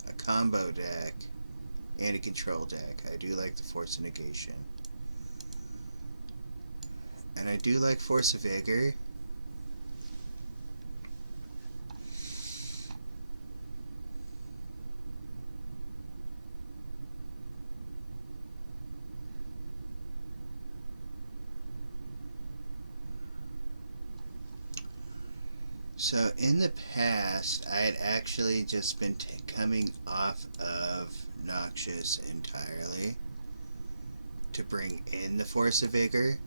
a combo deck and a control deck, I do like the Force of Negation, and I do like Force of Vigor. So in the past, I had actually just been coming off of Noxious entirely to bring in the Force of Vigor.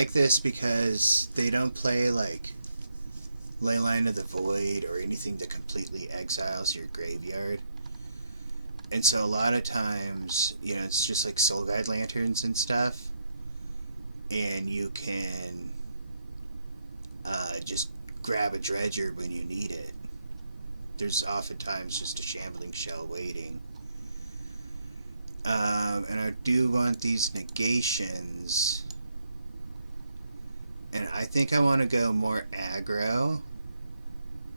like this because they don't play like Leyline of the Void or anything that completely exiles your graveyard. And so a lot of times, you know, it's just like Soul Guide Lanterns and stuff. And you can just grab a Dredger when you need it. There's oftentimes just a Shambling Shell waiting. And I do want these negations. And I think I want to go more aggro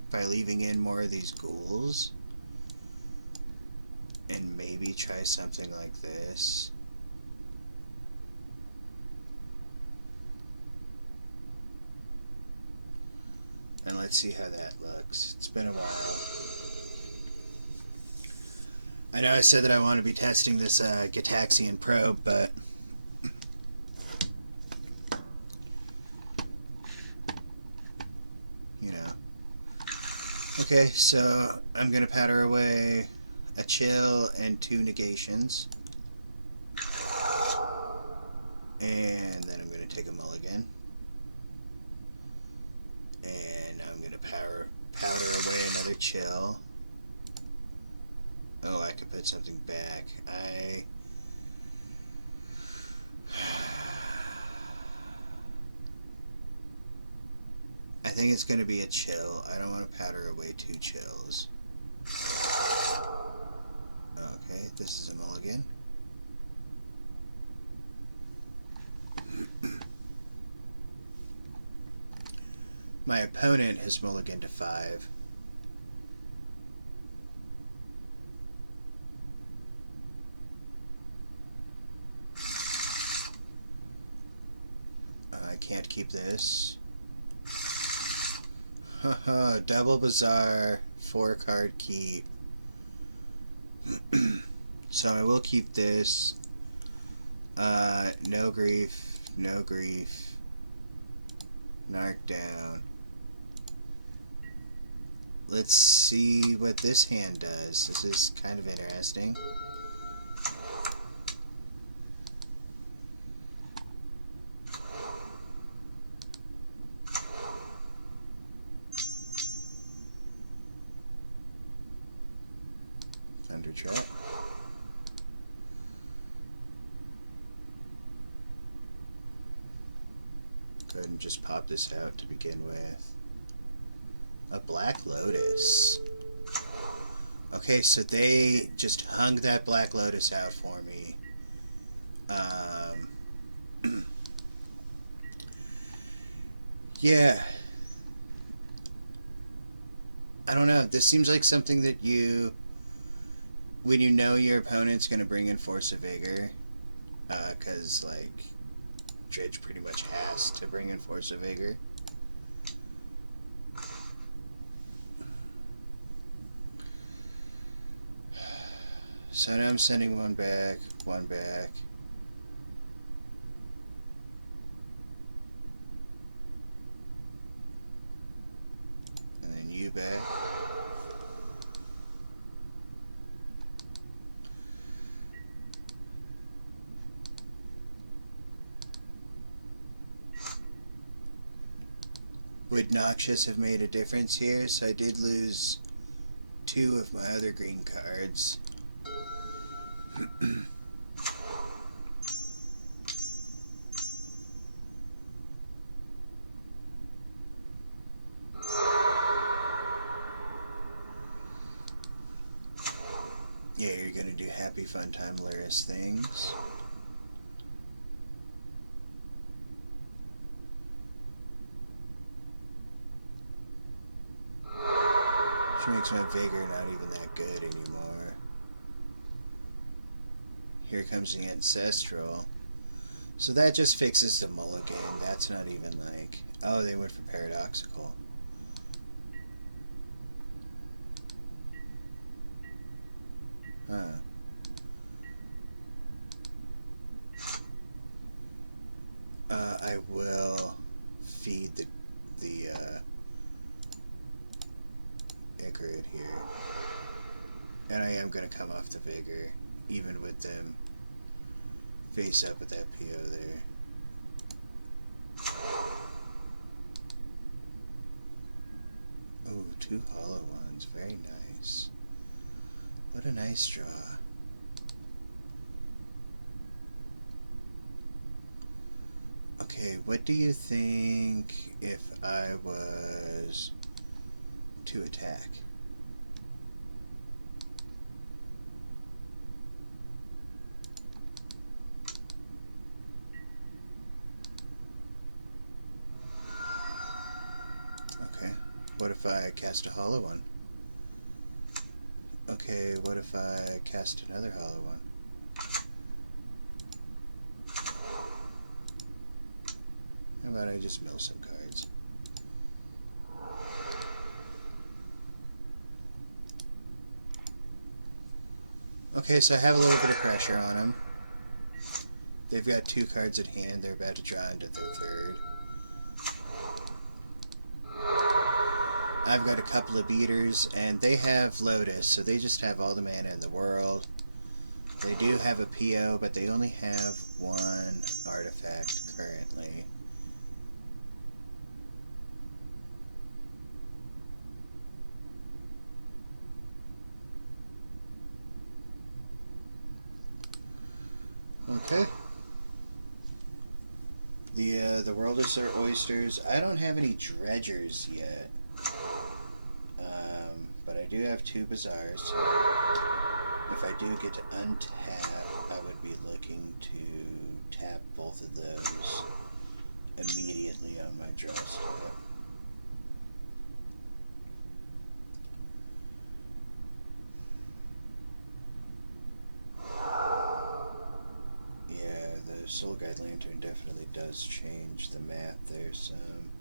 by leaving in more of these ghouls. And maybe try something like this. And let's see how that looks. It's been a while. I know I said that I want to be testing this Gitaxian Probe, but you know. Okay, so I'm going to patter away a chill and 2 negations. And then I'm going to take a mulligan. And I'm going to powder away another chill. Oh, I could put something back. I think it's going to be a chill. I don't want to powder away 2 chills. Okay, this is a mulligan. My opponent has mulliganed to 5. I can't keep this. Haha, double Bazaar, 4 card keep. So I will keep this. No grief, no grief. Narc down. Let's see what this hand does. This is kind of interesting. Thunder Trap. Go ahead and just pop this out to begin with. A Black Lotus. Okay, so they just hung that Black Lotus out for me. Yeah. I don't know. This seems like something that you, when you know your opponent's going to bring in Force of Vigor, because, like, Dredge pretty much has to bring in Force of Vigor. So now I'm sending one back, one back. And then you back. Would Noxious have made a difference here? So I did lose 2 of my other green cards. Yeah, you're gonna do Happy Fun Time Lyris things. Which makes my Vigor not even that good anymore. Here comes the Ancestral. So that just fixes the mulligan. That's not even like... Oh, they went for Paradoxical. Huh. I will feed the Icarid here. And I am going to come off the Vigor, even with them face up with that PO there. Oh, two hollow ones. Very nice. What a nice draw. Okay, what do you think if I was to attack? Okay, what if I cast a hollow one? Okay, what if I cast another hollow one? How about I just mill some cards? Okay, so I have a little bit of pressure on them. They've got two cards at hand. They're about to draw into their third. I've got a couple of beaters, and they have Lotus, so they just have all the mana in the world. They do have a PO, but they only have one artifact currently. Okay. The world is their oysters. I don't have any dredgers yet. But I do have two bazaars. So if I do get to untap, I would be looking to tap both of those immediately on my draw step. Yeah, the Soul Guide Lantern definitely does change the math there some.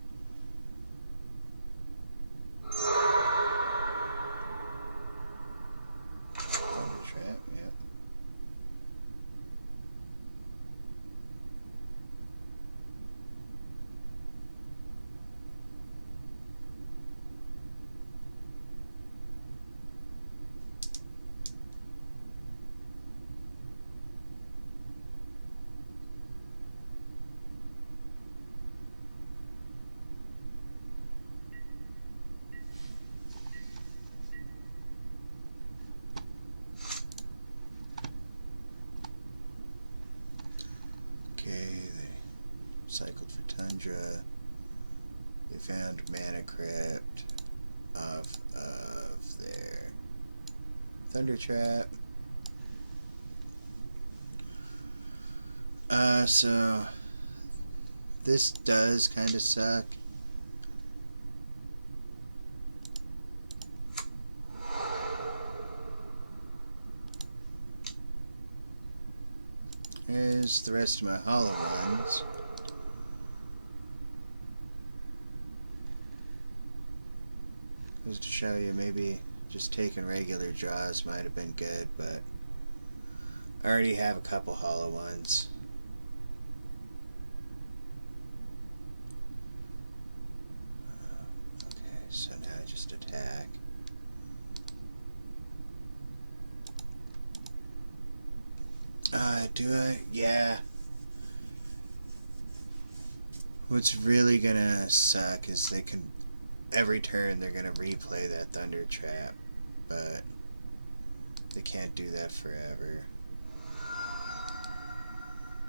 Thunder Trap, yep. Okay, they cycled for Tundra. They found Mana Crypt off of their Thunder Trap. So this does kind of suck. Here's the rest of my hollow ones. Just to show you, maybe just taking regular draws might have been good, but I already have a couple hollow ones. Okay, so now I just attack. Do I? Yeah. What's really gonna suck is they can, every turn they're gonna replay that Thunder Trap, but they can't do that forever.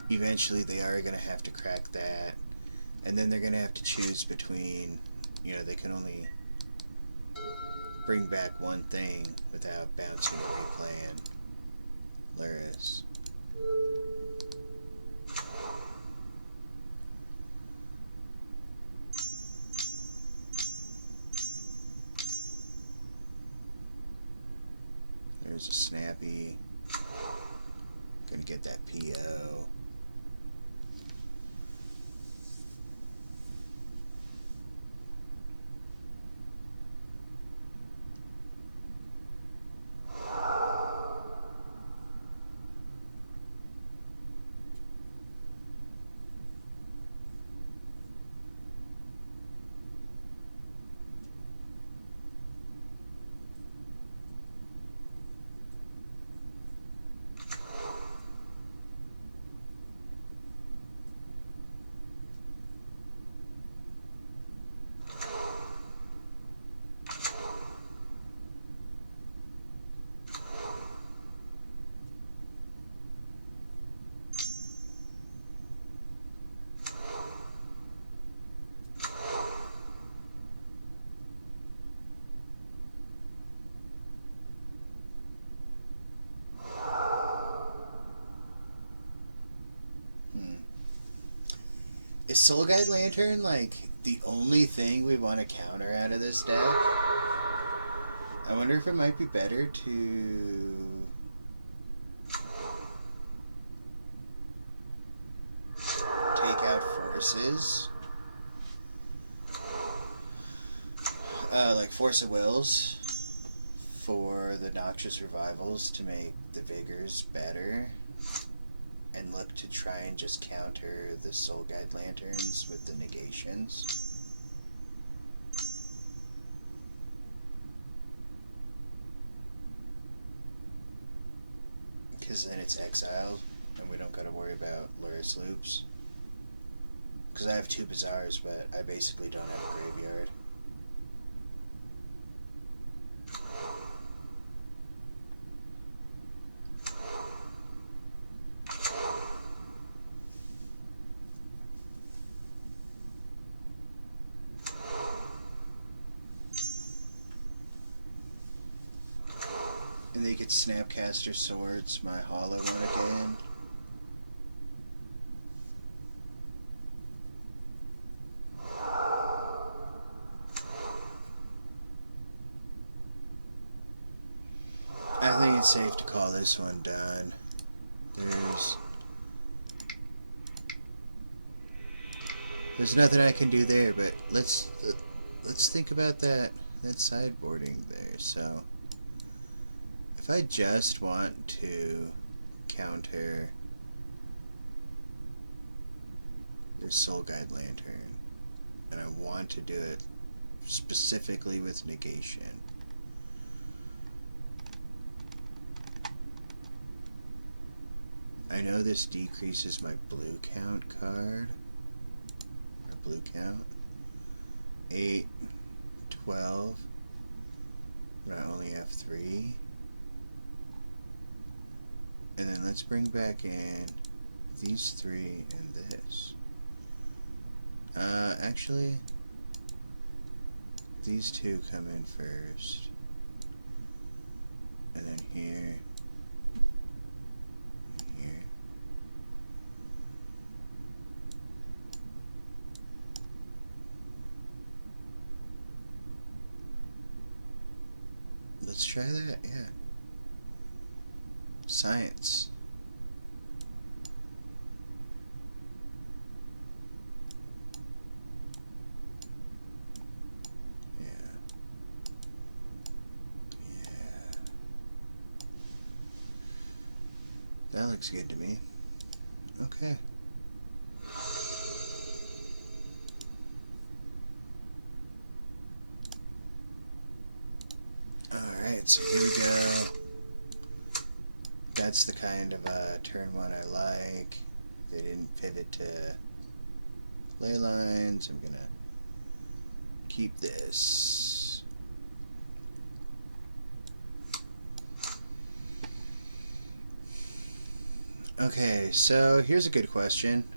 Eventually they are gonna have to crack that, and then they're gonna have to choose between, they can only bring back one thing without bouncing and replaying Luris. There's a Snappy. Gonna get that PO. Is Soul Guide Lantern like the only thing we want to counter out of this deck? I wonder if it might be better to take out forces. Like Force of Wills for the Noxious Revivals to make the Vigors better. And look to try and just counter the Soul Guide Lanterns with the negations. Because then it's exiled, and we don't gotta worry about Luris Loops. Because I have 2 Bazaars, but I basically don't have a graveyard. And they could Snapcaster Swords my hollow one again. I think it's safe to call this one done. There's nothing I can do there, but let's think about that sideboarding there. So if I just want to counter their Soul Guide Lantern, and I want to do it specifically with negation, I know this decreases my blue count card, or blue count, 8, 12, but I only have 3. And then let's bring back in these 3 and this. Actually, these 2 come in first. And then here. And here. Let's try that, yeah. Science. Yeah. Yeah. That looks good to me. Okay. Alright, so here we go. That's the kind of turn 1 I like. They didn't pivot to ley lines. I'm gonna keep this. Okay, so here's a good question.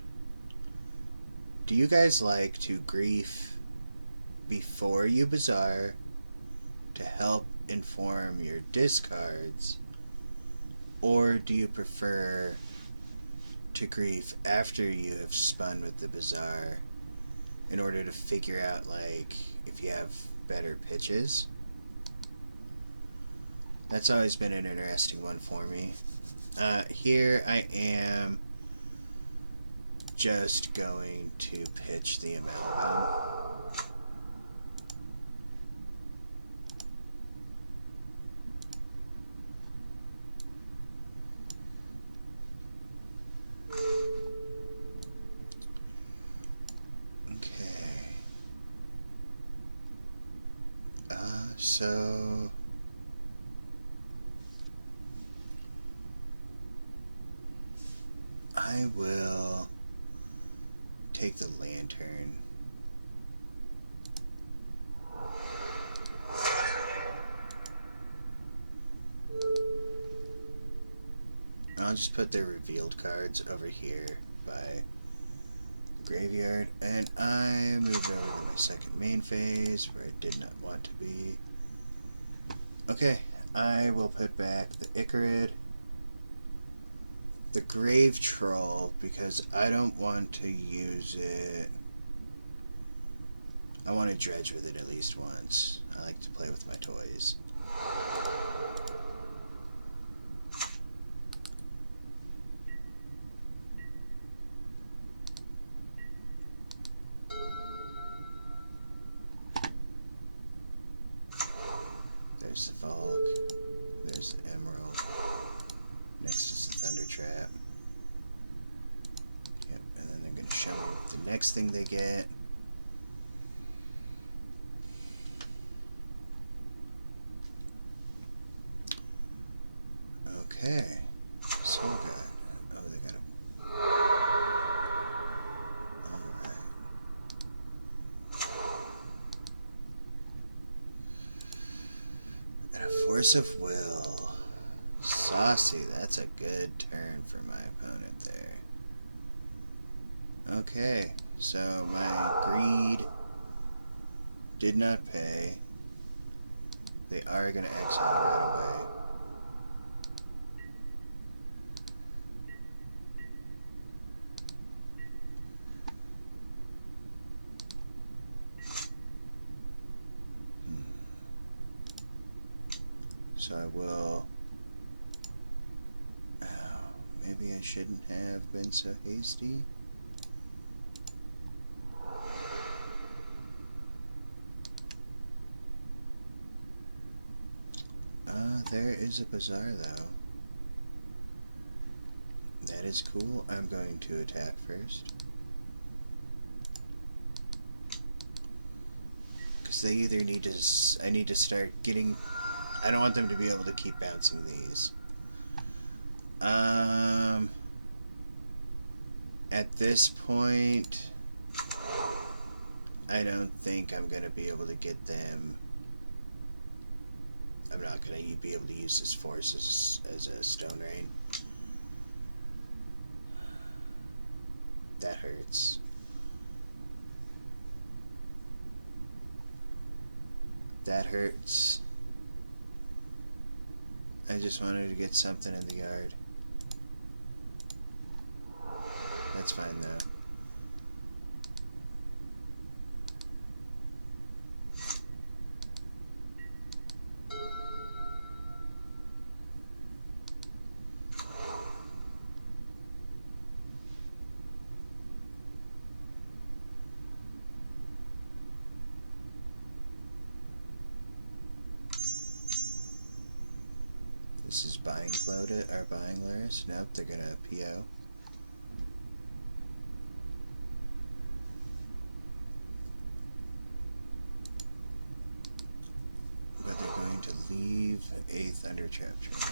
Do you guys like to grief before you bazaar to help inform your discards? Or do you prefer to grief after you have spun with the bazaar in order to figure out, like, if you have better pitches? That's always been an interesting one for me. Here I am just going to pitch the amalgam. So I will take the lantern. I'll just put their revealed cards over here by the graveyard, and I moved over to my second main phase where I did not want to be. Okay, I will put back the Icarid. the Grave Troll, because I don't want to use it. I want to dredge with it at least once. I like to play with my toys. There's the Falk. There's the Emerald. Next is the Thunder Trap. Yep, and then they're going to show me the next thing they get. Okay. Soul Guide. Oh, they got a... Alright. And a Force of Will. Saucy. That's a good turn for my opponent there. Okay. So my greed did not pay. They are going to exile right away. So I will... Oh, maybe I shouldn't have been so hasty. There is a bazaar though. That is cool. I'm going to attack first. Because they either need to... I need to start getting... I don't want them to be able to keep bouncing these. At this point, I don't think I'm going to be able to get them... I'm not going to be able to use this force as a Stone Rain. That hurts. That hurts. I just wanted to get something in the yard. That's fine though. This is buying Loda or buying Luris. Nope, they're gonna PO. But they're going to leave a Thunder Trap trainer.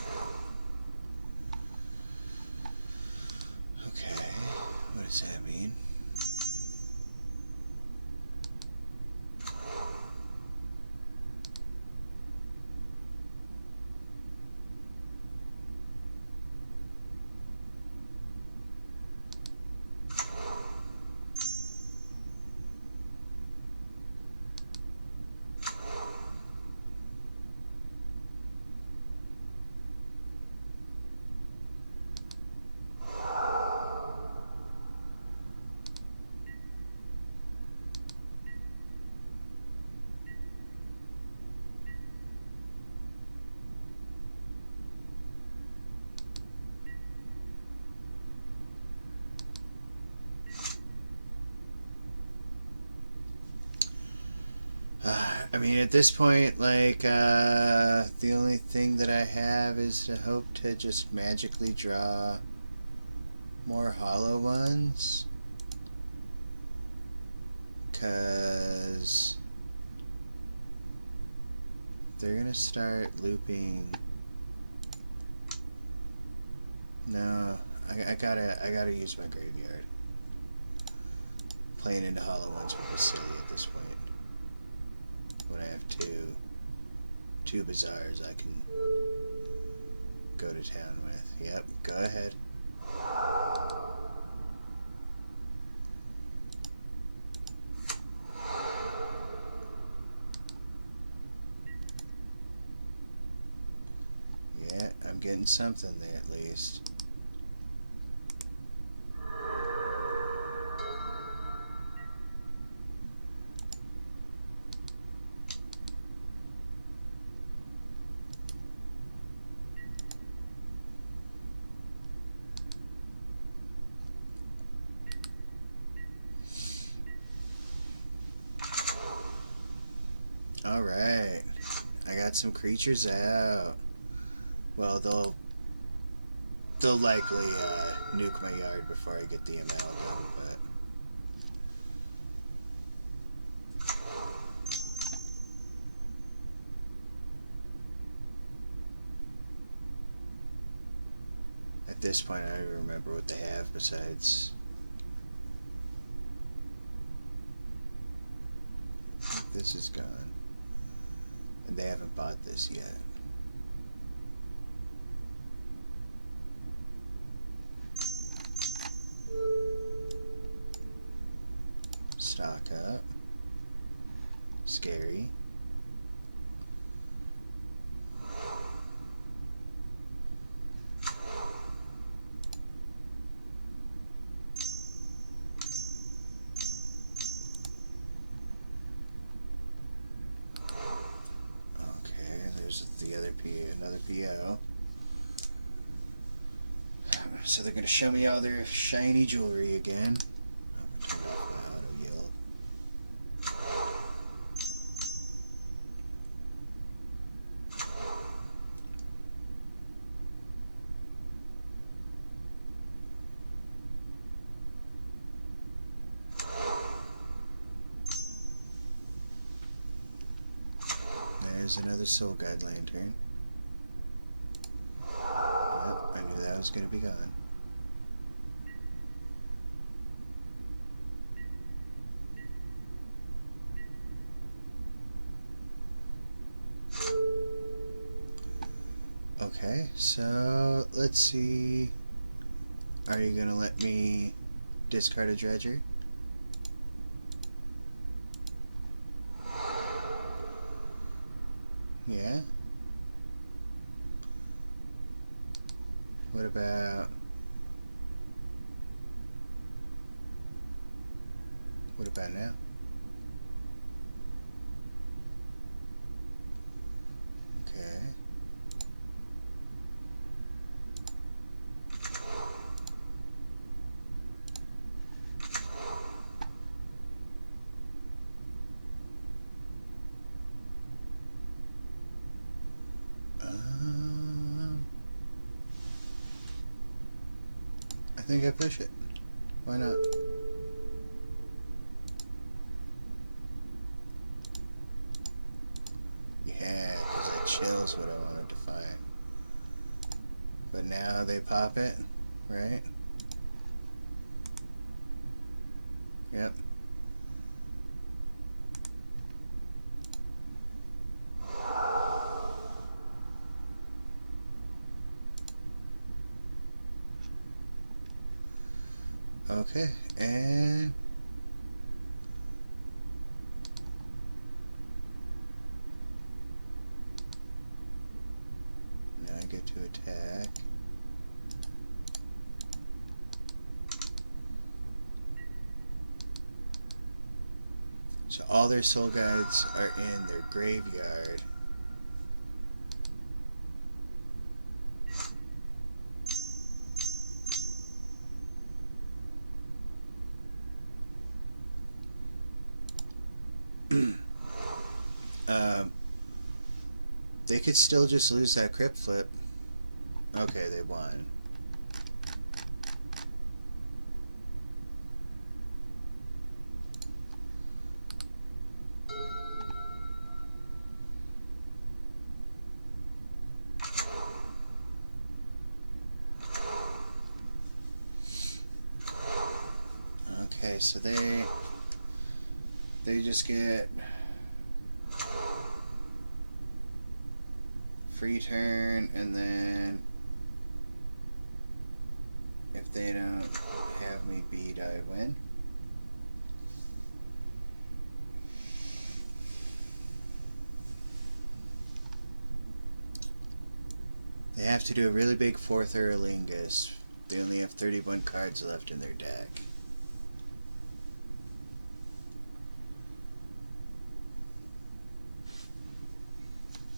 Okay, what does that mean? I mean, at this point, like, the only thing that I have is to hope to just magically draw more hollow ones. Because they're gonna start looping. No, I gotta use my graveyard. Playing into hollow ones would be silly at this point. When I have two bazaars I can go to town with. Yep, go ahead. Yeah, I'm getting something there at least. Alright. I got some creatures out. Well, they'll likely nuke my yard before I get the amalgam, but at this point I don't even remember what they have besides. This is gone. And they haven't bought this yet. Stock up. Scary. Okay, there's the other another PO. So they're gonna show me all their shiny jewelry again. Oh, we turned off my auto yield. There's another Soul Guide lantern. Yep, I knew that was gonna be gone. Okay, so let's see. Are you gonna let me discard a dredger? Yeah. What about now? Okay. I think I push it. Why not? Yeah, because that chills what I wanted to find. But now they pop it, right? Yep. Okay, and now I get to attack. So all their soul guides are in their graveyard. um, they could still just lose that crypt flip. Okay, they won. Okay, so they just get free turn, and then if they don't have me beat, I win. They have to do a really big fourth Uralingus. They only have 31 cards left in their deck.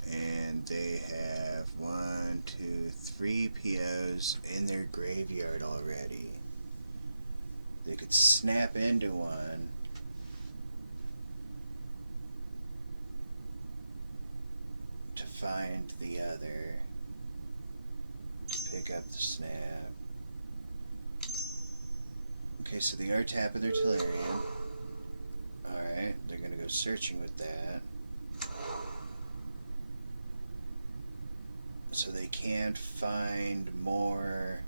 And they have 1, 2, 3 POs in their graveyard already. They could snap into one. find the other to pick up the snap. Okay, so they are tapping their Tellurian. Alright, they're gonna go searching with that. So they can't find more.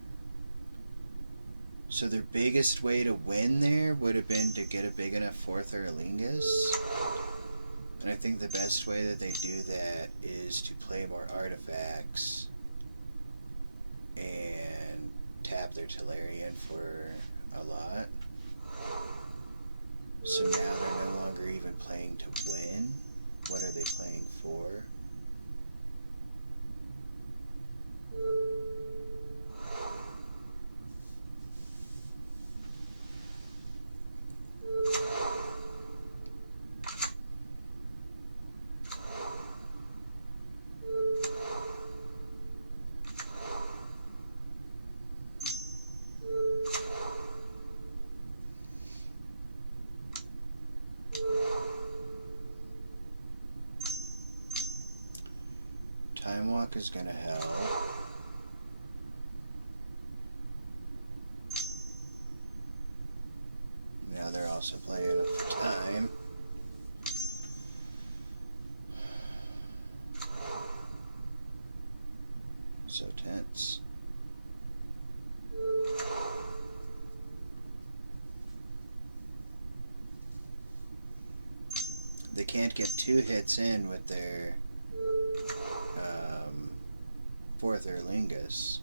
So their biggest way to win there would have been to get a big enough fourth Erlingus. And I think the best way that they do that is to play more artifacts and tap their Tellurian for a lot. So now they're no longer even playing to win. What are they playing for? Time Walk is gonna help. Now they're also playing up for time. So tense. They can't get 2 hits in with their fourth Erlingus.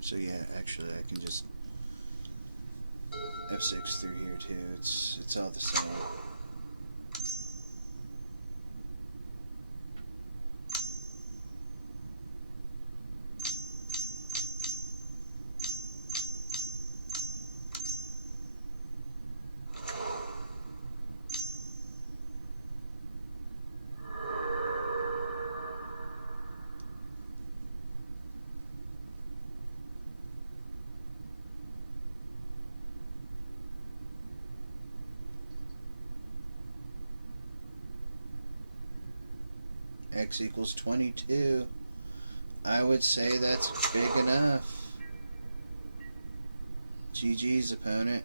So yeah, actually I can just F6 through here too. It's all the same. X equals 22. I would say that's big enough. GG's, opponent.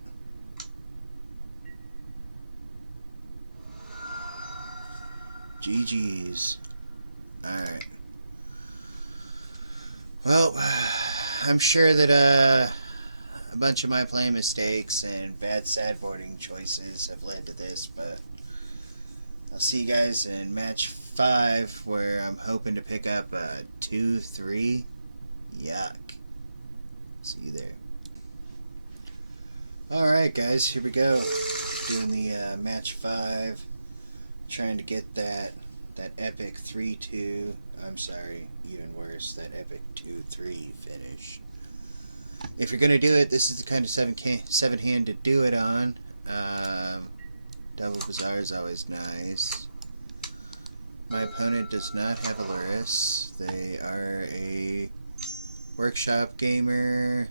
GG's. Alright. Well, I'm sure that a bunch of my play mistakes and bad sideboarding choices have led to this, but I'll see you guys in match 5, where I'm hoping to pick up a 2-3. Yuck. See you there. Alright guys, here we go. Doing the match 5. Trying to get that epic 3-2. I'm sorry, even worse, that epic 2-3 finish. If you're gonna do it, this is the kind of 7 hand to do it on. Double Bazaar is always nice. My opponent does not have a Luris. They are a workshop gamer.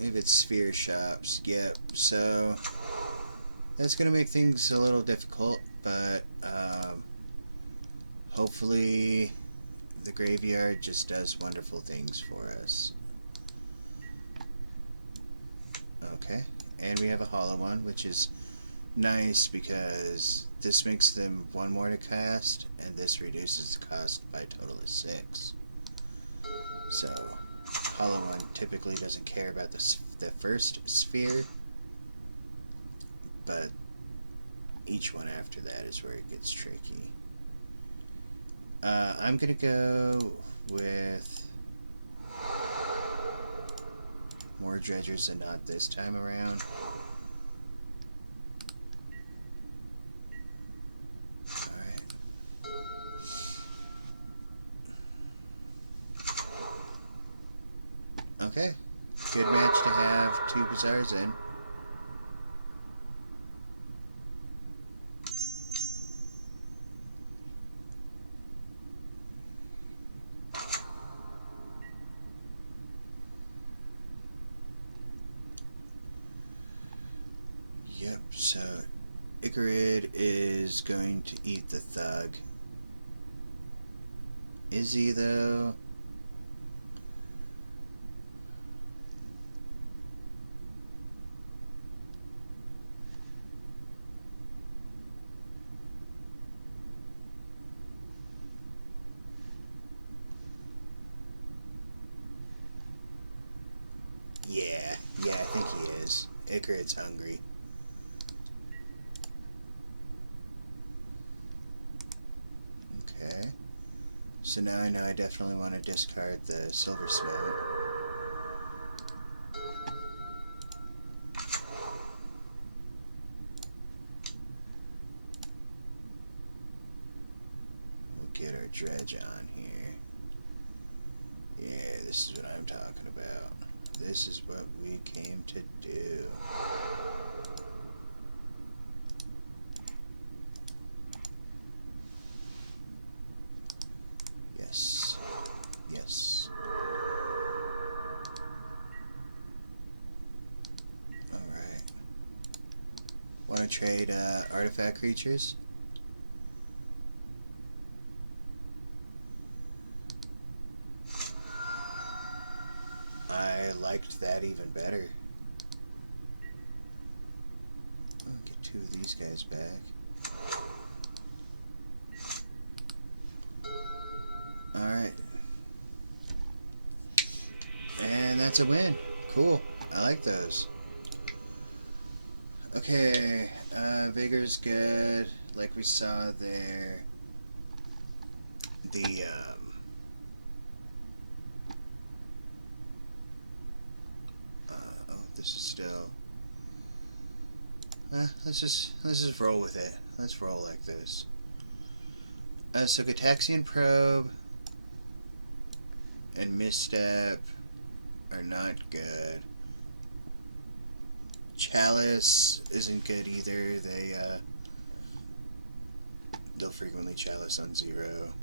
If it's Sphere Shops, yep. So that's gonna make things a little difficult, but hopefully the graveyard just does wonderful things for us. Okay, and we have a hollow one, which is nice because this makes them 1 more to cast, and this reduces the cost by a total of 6. So hollow one typically doesn't care about the first sphere, but each one after that is where it gets tricky. I'm gonna go with More dredgers than not this time around. Alright. Okay. Good match to have two Bazaars in. Yep, so Icarid is going to eat the thug. Is he, though? Yeah, I think he is. Icarid's hungry. Okay. So now I know I definitely want to discard the Silver Smote. We'll get our Dredge on here. Yeah, this is what I'm talking about. This is what we came to do. Yes. Yes. Alright. Want to trade artifact creatures? I liked that even better. I'll get two of these guys back. Alright. And that's a win. Cool. I like those. Okay. Vigor's good. Like we saw there. The, oh, this is still... let's just roll with it. Let's roll like this. So Gitaxian Probe and Misstep are not good. Chalice isn't good either. They'll frequently Chalice on 0.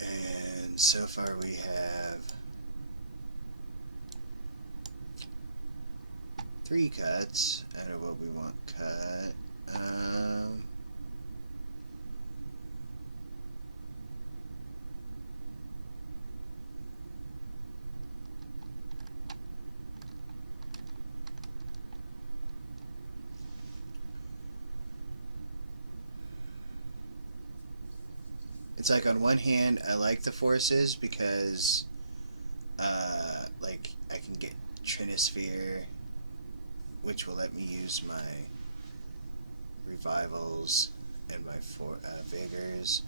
And so far we have 3 cuts out of what we want cut. It's like on one hand I like the forces because like I can get Trinisphere, which will let me use my revivals and my vigors.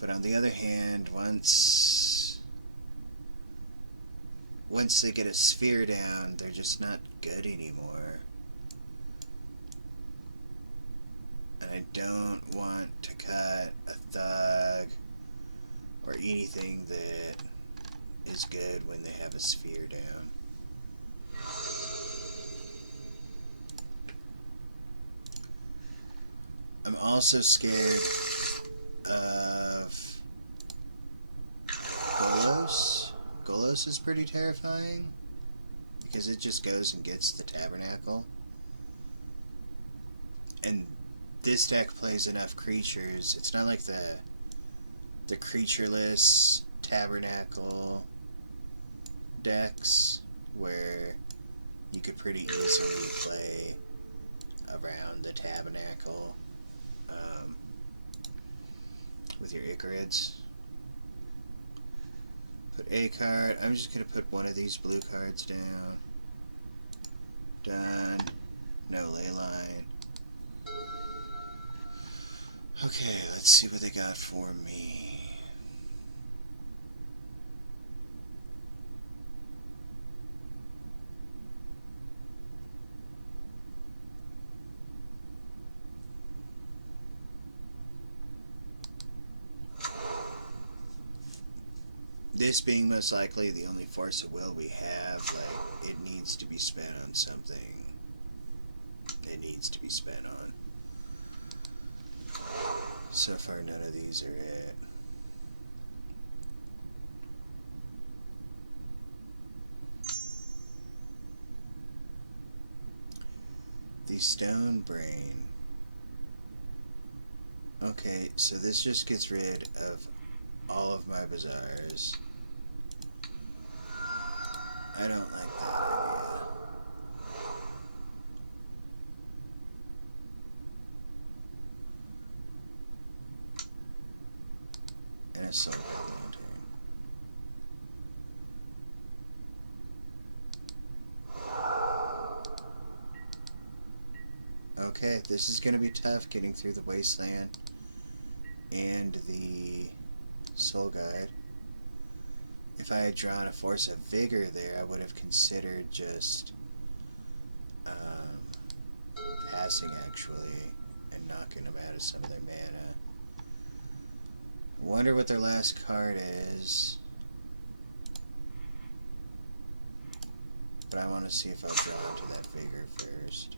But on the other hand, once they get a sphere down, they're just not good anymore. And I don't want to cut a thug or anything that is good when they have a sphere down. I'm also scared of Golos. Golos is pretty terrifying because it just goes and gets the Tabernacle. And this deck plays enough creatures. It's not like the creatureless Tabernacle decks where you could pretty easily play around the Tabernacle with your Icarids. Put a card. I'm just going to put one of these blue cards down. Done. No ley line. Okay, let's see what they got for me. This being most likely the only force of will we have, like, it needs to be spent on something. It needs to be spent on. So far, none of these are it. The stone brain. Okay, so this just gets rid of all of my bazaars. I don't like that idea. And a soul red lantern. Okay, this is going to be tough getting through the wasteland and the soul guide. If I had drawn a force of vigor there, I would have considered just passing actually and knocking them out of some of their mana. I wonder what their last card is. But I want to see if I'll draw into that vigor first.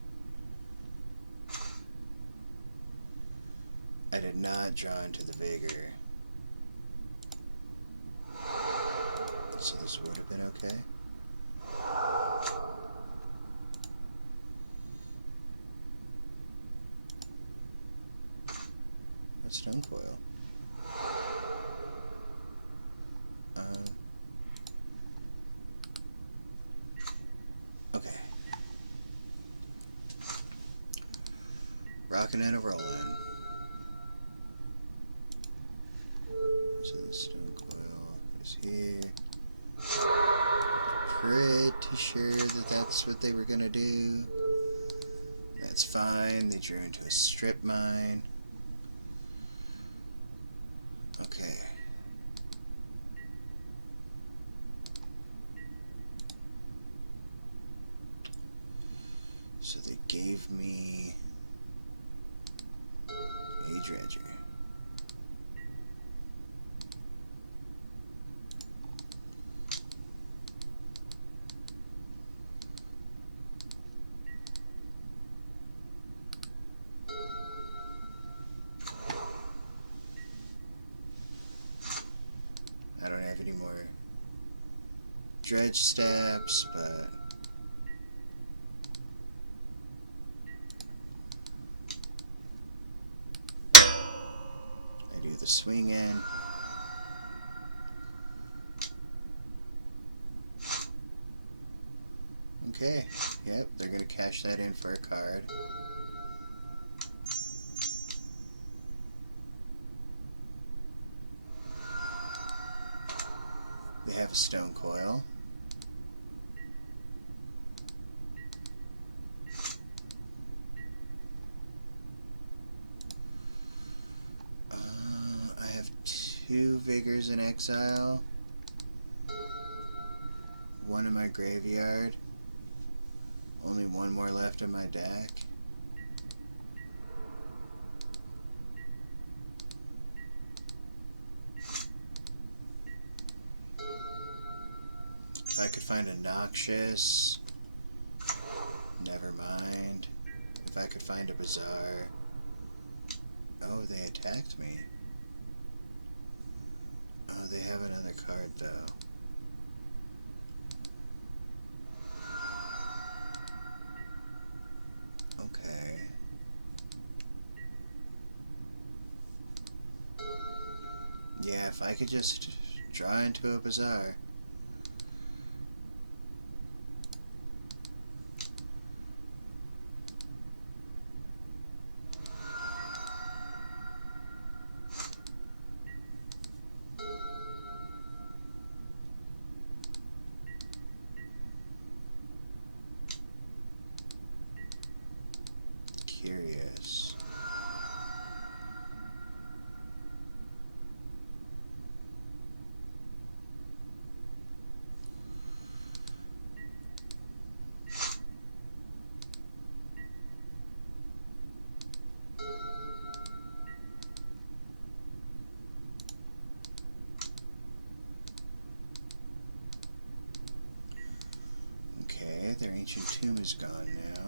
I did not draw into the vigor. So this would have been okay. That's stone coil. Okay. Rockin' and a rollin'. So the stone coil is here. Pretty sure that that's what they were gonna do. That's fine. They drew into a strip mine. Okay. So they gave me a dredger. I don't have any more dredge steps, but I do the swing in. Okay, yep, they're gonna cash that in for a card. They have a stone coil. I have 2 vigors in exile. 1 in my graveyard. Only 1 more left in my deck. If I could find a Noxious, never mind. If I could find a Bazaar. Oh, they attacked me. Oh, they have another card though. Okay. Yeah, if I could just draw into a Bazaar. Curious. Okay, their ancient tomb is gone now.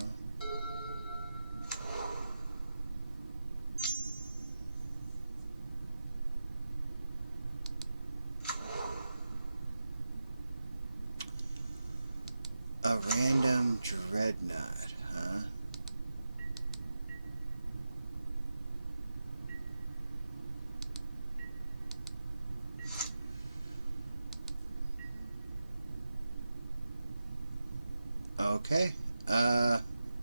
A random dreadnought, huh? Okay.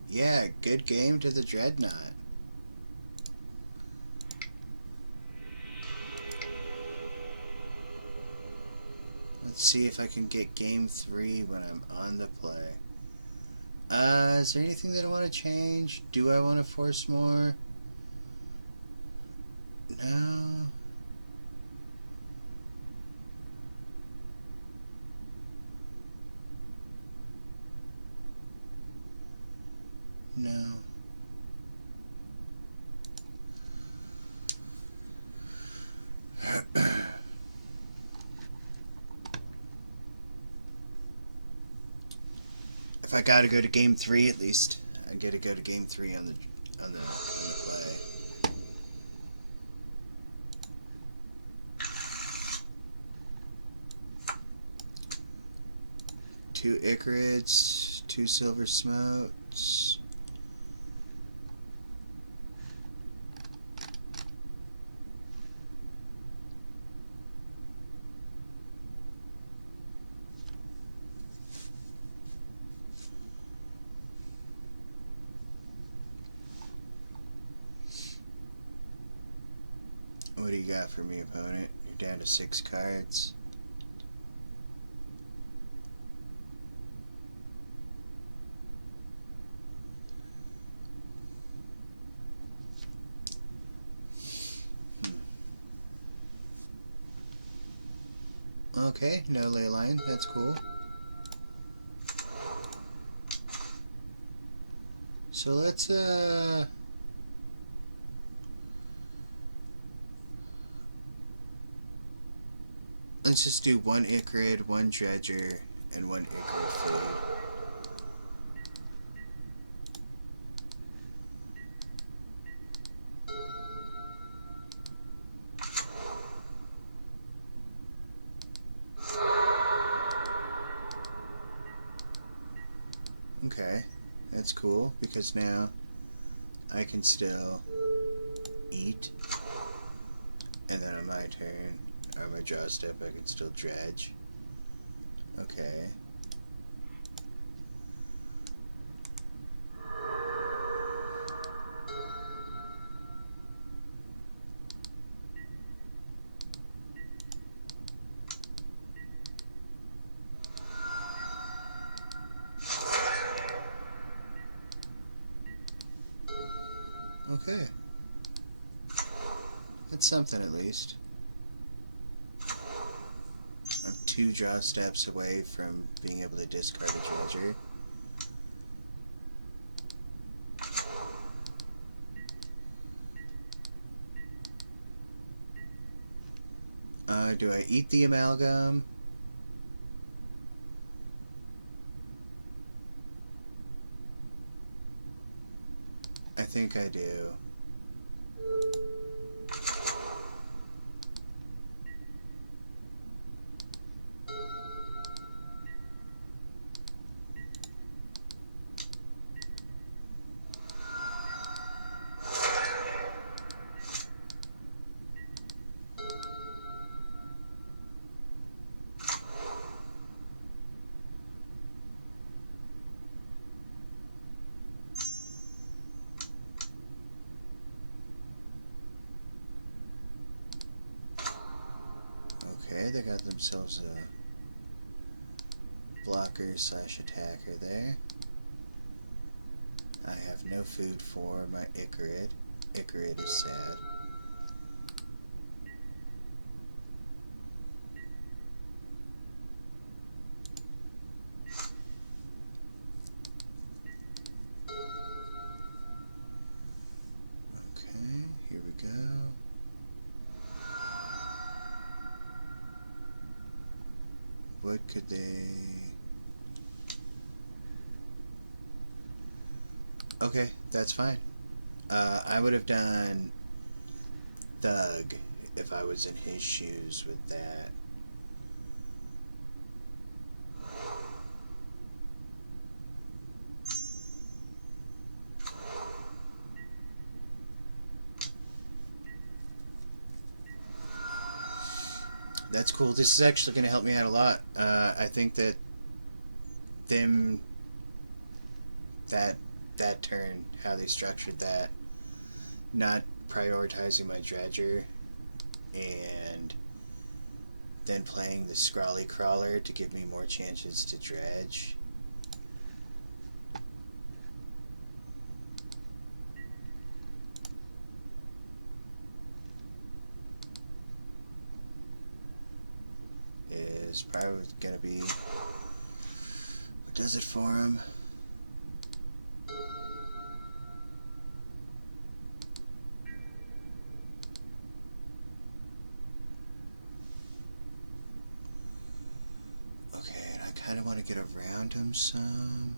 Yeah, good game to the dreadnought. Let's see if I can get game 3 when I'm on the play. Is there anything that I want to change? Do I want to force more? No. No. If I gotta go to game 3, at least I gotta go to game 3 on the play. Two Icarids, two Silver Smokes. What do you got for me, opponent? You're down to 6 cards. Okay, no ley line. That's cool. So let's just do one Icarid, one Dredger, and one Icarid food. Okay, that's cool because now I can still eat, and then on my turn, or my draw step, I can still dredge. Okay. Okay. That's something at least. I'm 2 draw steps away from being able to discard a dredger. Do I eat the amalgam? I think I do. Okay, they got themselves a blocker slash attacker there. I have no food for my Icarid. Icarid is sad. Okay, here we go. What could they... Okay, that's fine. I would have done Thug if I was in his shoes with that. That's cool. This is actually going to help me out a lot. I think that them that that turn, how they structured that, not prioritizing my dredger, and then playing the scrawly crawler to give me more chances to dredge. Is probably going to be what does it for him. Okay, and I kind of want to get around him some.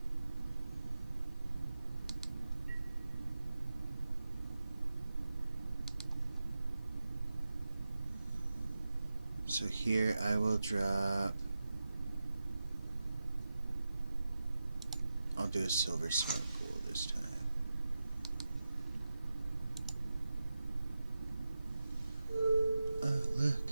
So here I will drop. I'll do a silver smoke pool this time. Oh, look.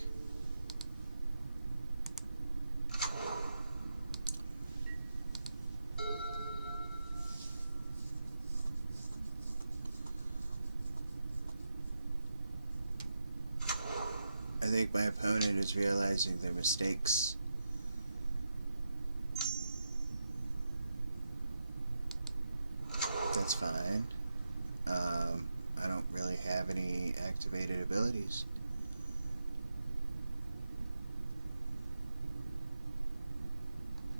I think my opponent is realizing their mistakes. That's fine. I don't really have any activated abilities.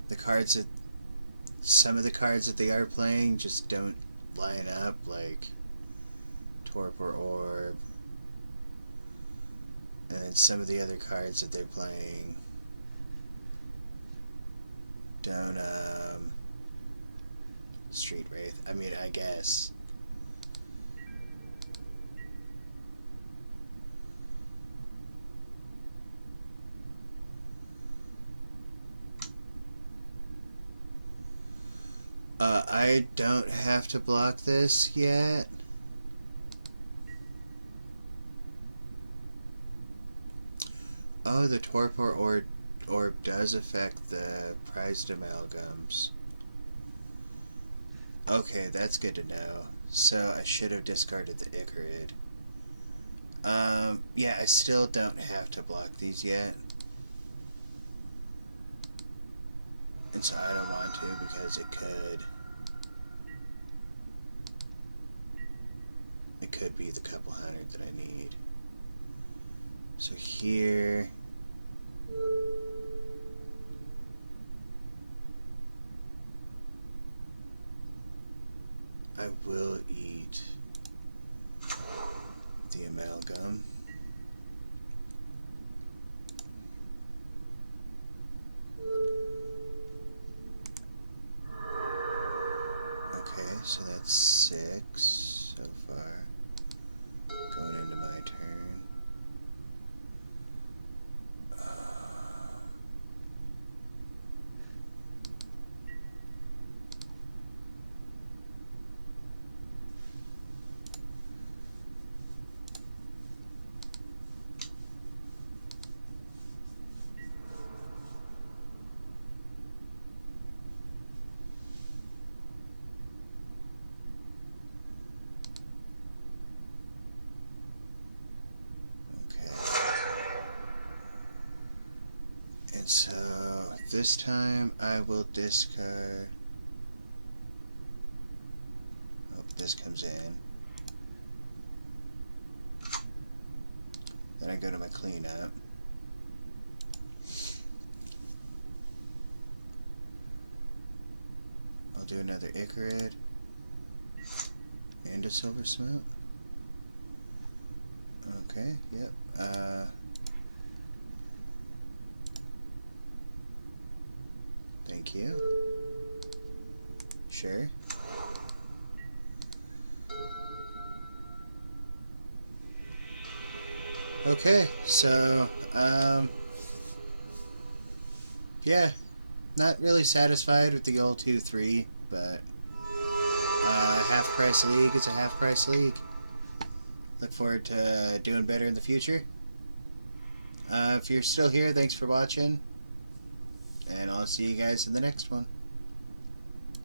The cards that some of the cards that they are playing just don't line up, like Torpor Orb, and then some of the other cards that they're playing don't. Street Wraith. I mean, I guess. I don't have to block this yet. Oh, the Torpor Orb does affect the prized amalgams. Okay, that's good to know. So I should have discarded the Icarid. Yeah, I still don't have to block these yet. And so I don't want to because it could be the couple hundred that I need. So here I will eat the amalgam. Okay, so that's 6 so far. Going into my turn. And so this time I will discard. Oh, this comes in. Then I go to my cleanup. I'll do another Icarid and a silver smoke. Okay, yep. Thank you. Sure. Okay, so yeah, not really satisfied with the old 2-3, but half price league is a half price league. Look forward to doing better in the future. If you're still here, thanks for watching, and I'll see you guys in the next one.